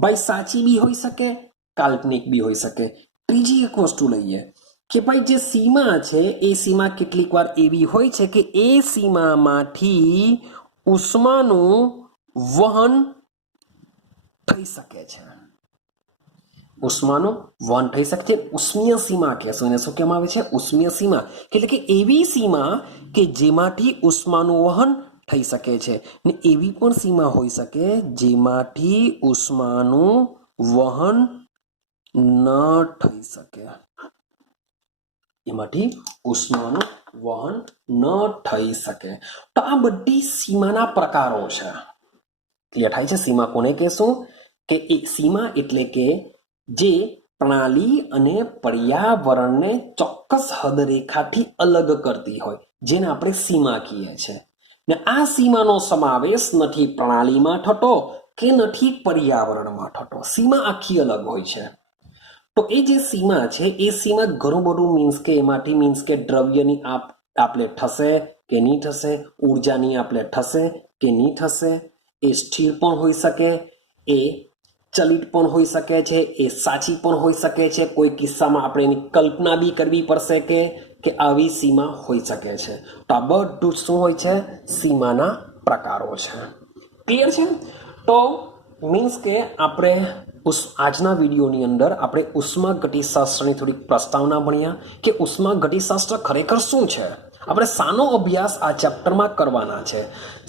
ભાઈ સાચી બી હોઈ શકે, કાલ્પનિક બી હોઈ શકે. ત્રીજી એક વસ્તુ લઈએ કે ભાઈ જે સીમા છે એ સીમા કેટલીક વાર એવી હોય છે કે એ સીમામાંથી ઉષ્માનું વહન થઈ શકે છે. ઉષ્માનું વહન થઈ શકે છે. ઉષ્મીય સીમા કહેશું એને. શું કહેવામાં આવે છે? ઉષ્મીય સીમા. એટલે કે એવી સીમા કે જેમાંથી ઉષ્માનું વહન થઈ શકે છે, ને એવી પણ સીમા હોઈ શકે જેમાંથી ઉષ્માનું વહન ન થઈ શકે. એમાંથી ઉષ્માનું વહન ન થઈ શકે. તો આ બધી સીમાના પ્રકારો છે. ક્લિયર થાય છે? સીમા કોને કહેશું? કે એ સીમા એટલે કે જે પ્રણાલી અને પર્યાવરણને ચોક્કસ હદરેખાથી અલગ કરતી હોય, જેને આપણે સીમા કહીએ છીએ. ને આ સીમાનો સમાવેશ નથી પ્રણાલીમાં થતો કે નથી પર્યાવરણમાં થતો. સીમા આખી અલગ હોય છે. તો એ જે સીમા છે એ સીમા ઘણું બધું મીન્સ કે એમાંથી મીન્સ કે દ્રવ્યની આપલે થશે કે નહીં થશે, ઉર્જાની આપલે થશે કે નહીં થશે, એ સ્થિર પણ હોઈ શકે, એ ચલિત પણ હોઈ શકે છે, એ સાચી પણ હોઈ શકે છે. કોઈ કિસ્સામાં આપણે એની કલ્પના બી કરવી પડશે કે આવી સીમા હોઈ શકે છે. તો આ બધું શું હોય છે? સીમાના પ્રકારો છે. ક્લિયર છે? તો મીન્સ કે આપણે આજના વિડીયોની અંદર આપણે ઉષ્માગતિશાસ્ત્રની થોડીક પ્રસ્તાવના ભણ્યા કે ઉષ્માગતિશાસ્ત્ર ખરેખર શું છે, આપણે શાનો અભ્યાસ આ ચેપ્ટરમાં કરવાના છે.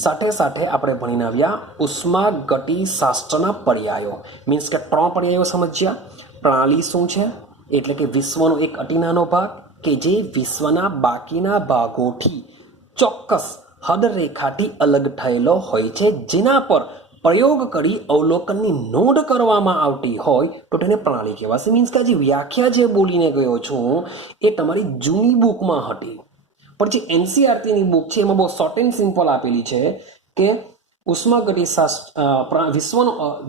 સાથે સાથે આપણે ભણીને આવ્યા ઉષ્માગતિશાસ્ત્રના પર્યાયો, મીન્સ કે 3 પર્યાયો સમજ્યા. પ્રણાલી શું છે, એટલે કે વિશ્વનો એક અતિ નાનો ભાગ કે જે વિશ્વના બાકીના ભાગોથી ચોક્કસ હદરેખાથી અલગ થયેલો હોય છે, જેના પર પ્રયોગ કરી અવલોકનની નોંધ કરવામાં આવતી હોય તો તેને પ્રણાલી કહેવાશે. મીન્સ કે આ જે વ્યાખ્યા જે બોલીને ગયો છું એ તમારી જૂની બુકમાં હતી, પણ જે એનસીઆરટીની બુક છે એમાં બહુ શોર્ટ એન્ડ સિમ્પલ આપેલી છે કે ઉષ્માગતિશાસ્ત્ર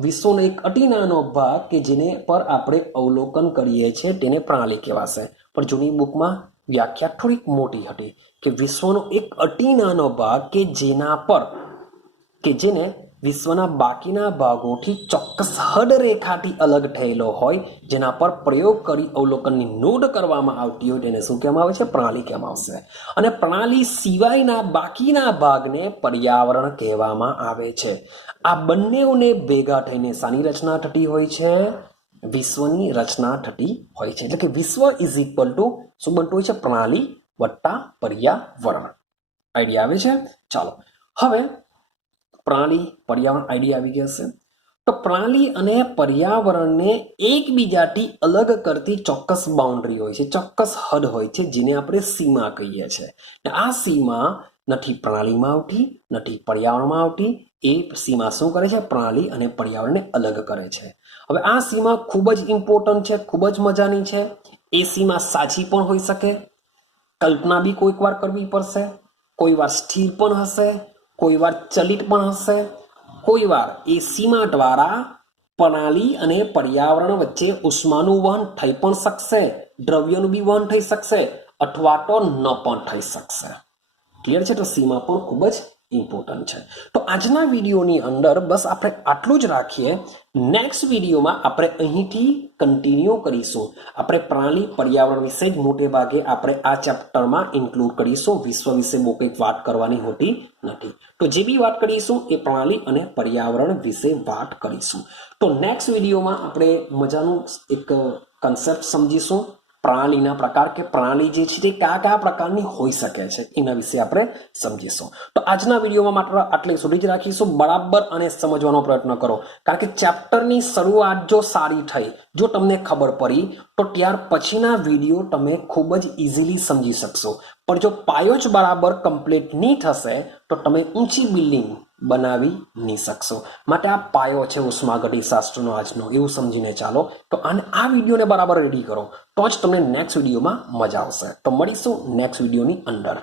વિશ્વનો એક અતિ નાનો ભાગ કે જેને પર આપણે અવલોકન કરીએ છીએ તેને પ્રણાલી કહેવાશે. પણ જૂની બુકમાં વ્યાખ્યા થોડીક મોટી હતી કે વિશ્વનો એક અતિ નાનો ભાગ કે જેના પર કે જેને વિશ્વના બાકીના ભાગોથી ચોક્કસ હદરેખાથી અલગ થયેલો હોય, જેના પર પ્રયોગ કરી અવલોકનની નોંધ કરવામાં આવતી હોય તેને શું કહેવામાં આવે છે? પ્રણાલી કહેવામાં આવશે. અને પ્રણાલી સિવાયના બાકીના ભાગને પર્યાવરણ કહેવામાં આવે છે. આ બંનેઓને ભેગા થઈને શાની રચના થતી હોય છે? વિશ્વની રચના થતી હોય છે. એટલે કે વિશ્વ ઇઝ ઇક્વલ ટુ શું બનતું હોય છે? પ્રણાલી વત્તા પર્યાવરણ. આઈડિયા આવે છે? ચાલો હવે પ્રણાલી પર્યાવરણ આઈડિયા આવી ગયા છે. તો પ્રણાલી અને પર્યાવરણને એકબીજાથી અલગ કરતી ચોક્કસ બાઉન્ડ્રી હોય છે, ચોક્કસ હદ હોય છે, જેને આપણે સીમા કહીએ છીએ. આ સીમા નથી પ્રણાલીમાં આવતી, નથી પર્યાવરણમાં આવતી. એ સીમા શું કરે છે? પ્રણાલી અને પર્યાવરણને અલગ કરે છે. હવે આ સીમા ખૂબ જ ઇમ્પોર્ટન્ટ છે, ખૂબ જ મજાની છે. એ સીમા સાચી પણ હોઈ શકે, કલ્પના બી કોઈક વાર કરવી પડશે, કોઈ વાર સ્થિર પણ હશે, કોઈ વાર ચલિત પણ હશે, કોઈ વાર એ સીમા દ્વારા પ્રણાલી અને પર્યાવરણ વચ્ચે ઉષ્માનું વહન થઈ પણ શકશે, દ્રવ્યનું બી વહન થઈ શકશે, અથવા તો ન પણ થઈ શકશે. ક્લિયર છે? તો સીમા પણ ખૂબ જ ઇમ્પોર્ટન્ટ છે. તો આજના વિડીયોની અંદર બસ આપણે આટલું જ રાખીએ. નેક્સ્ટ વિડીયોમાં આપણે અહીંથી કન્ટિન્યુ કરીશું. આપણે પ્રણાલી પર્યાવરણ વિશે જ મોટે ભાગે આપણે આ ચેપ્ટરમાં ઇન્ક્લુડ કરીશું. વિશ્વ વિશે બહુ કંઈક વાત કરવાની હોતી નથી. તો જે બી વાત કરીશું એ પ્રણાલી અને પર્યાવરણ વિશે વાત કરીશું. તો નેક્સ્ટ વિડીયોમાં આપણે મજાનું એક કન્સેપ્ટ સમજીશું, પ્રણાલીના પ્રકાર કે પ્રણાલી જે છે તે કયા કયા પ્રકારની હોઈ શકે છે એના વિશે આપણે સમજીશું. તો આજના વિડીયોમાં માત્ર આટલે સુધી જ રાખીશું. બરાબર અને સમજવાનો પ્રયત્ન કરો, કારણ કે ચેપ્ટરની શરૂઆત જો સારી થઈ, જો તમને ખબર પડી તો ત્યાર પછીના વિડીયો તમે ખૂબ જ ઇઝીલી સમજી શકશો. પણ જો પાયો જ બરાબર કમ્પ્લીટ નહીં થશે તો તમે ઊંચી બિલ્ડિંગ બનાવી નહીં શકશો. માટે આ પાયો છે ઉષ્માગતિશાસ્ત્રનો આજનો, એવું સમજીને ચાલો. તો આ વિડીયોને બરાબર રેડી કરો તો જ તમને નેક્સ્ટ વિડીયોમાં મજા આવશે. તો મળીશું નેક્સ્ટ વિડીયોની અંદર.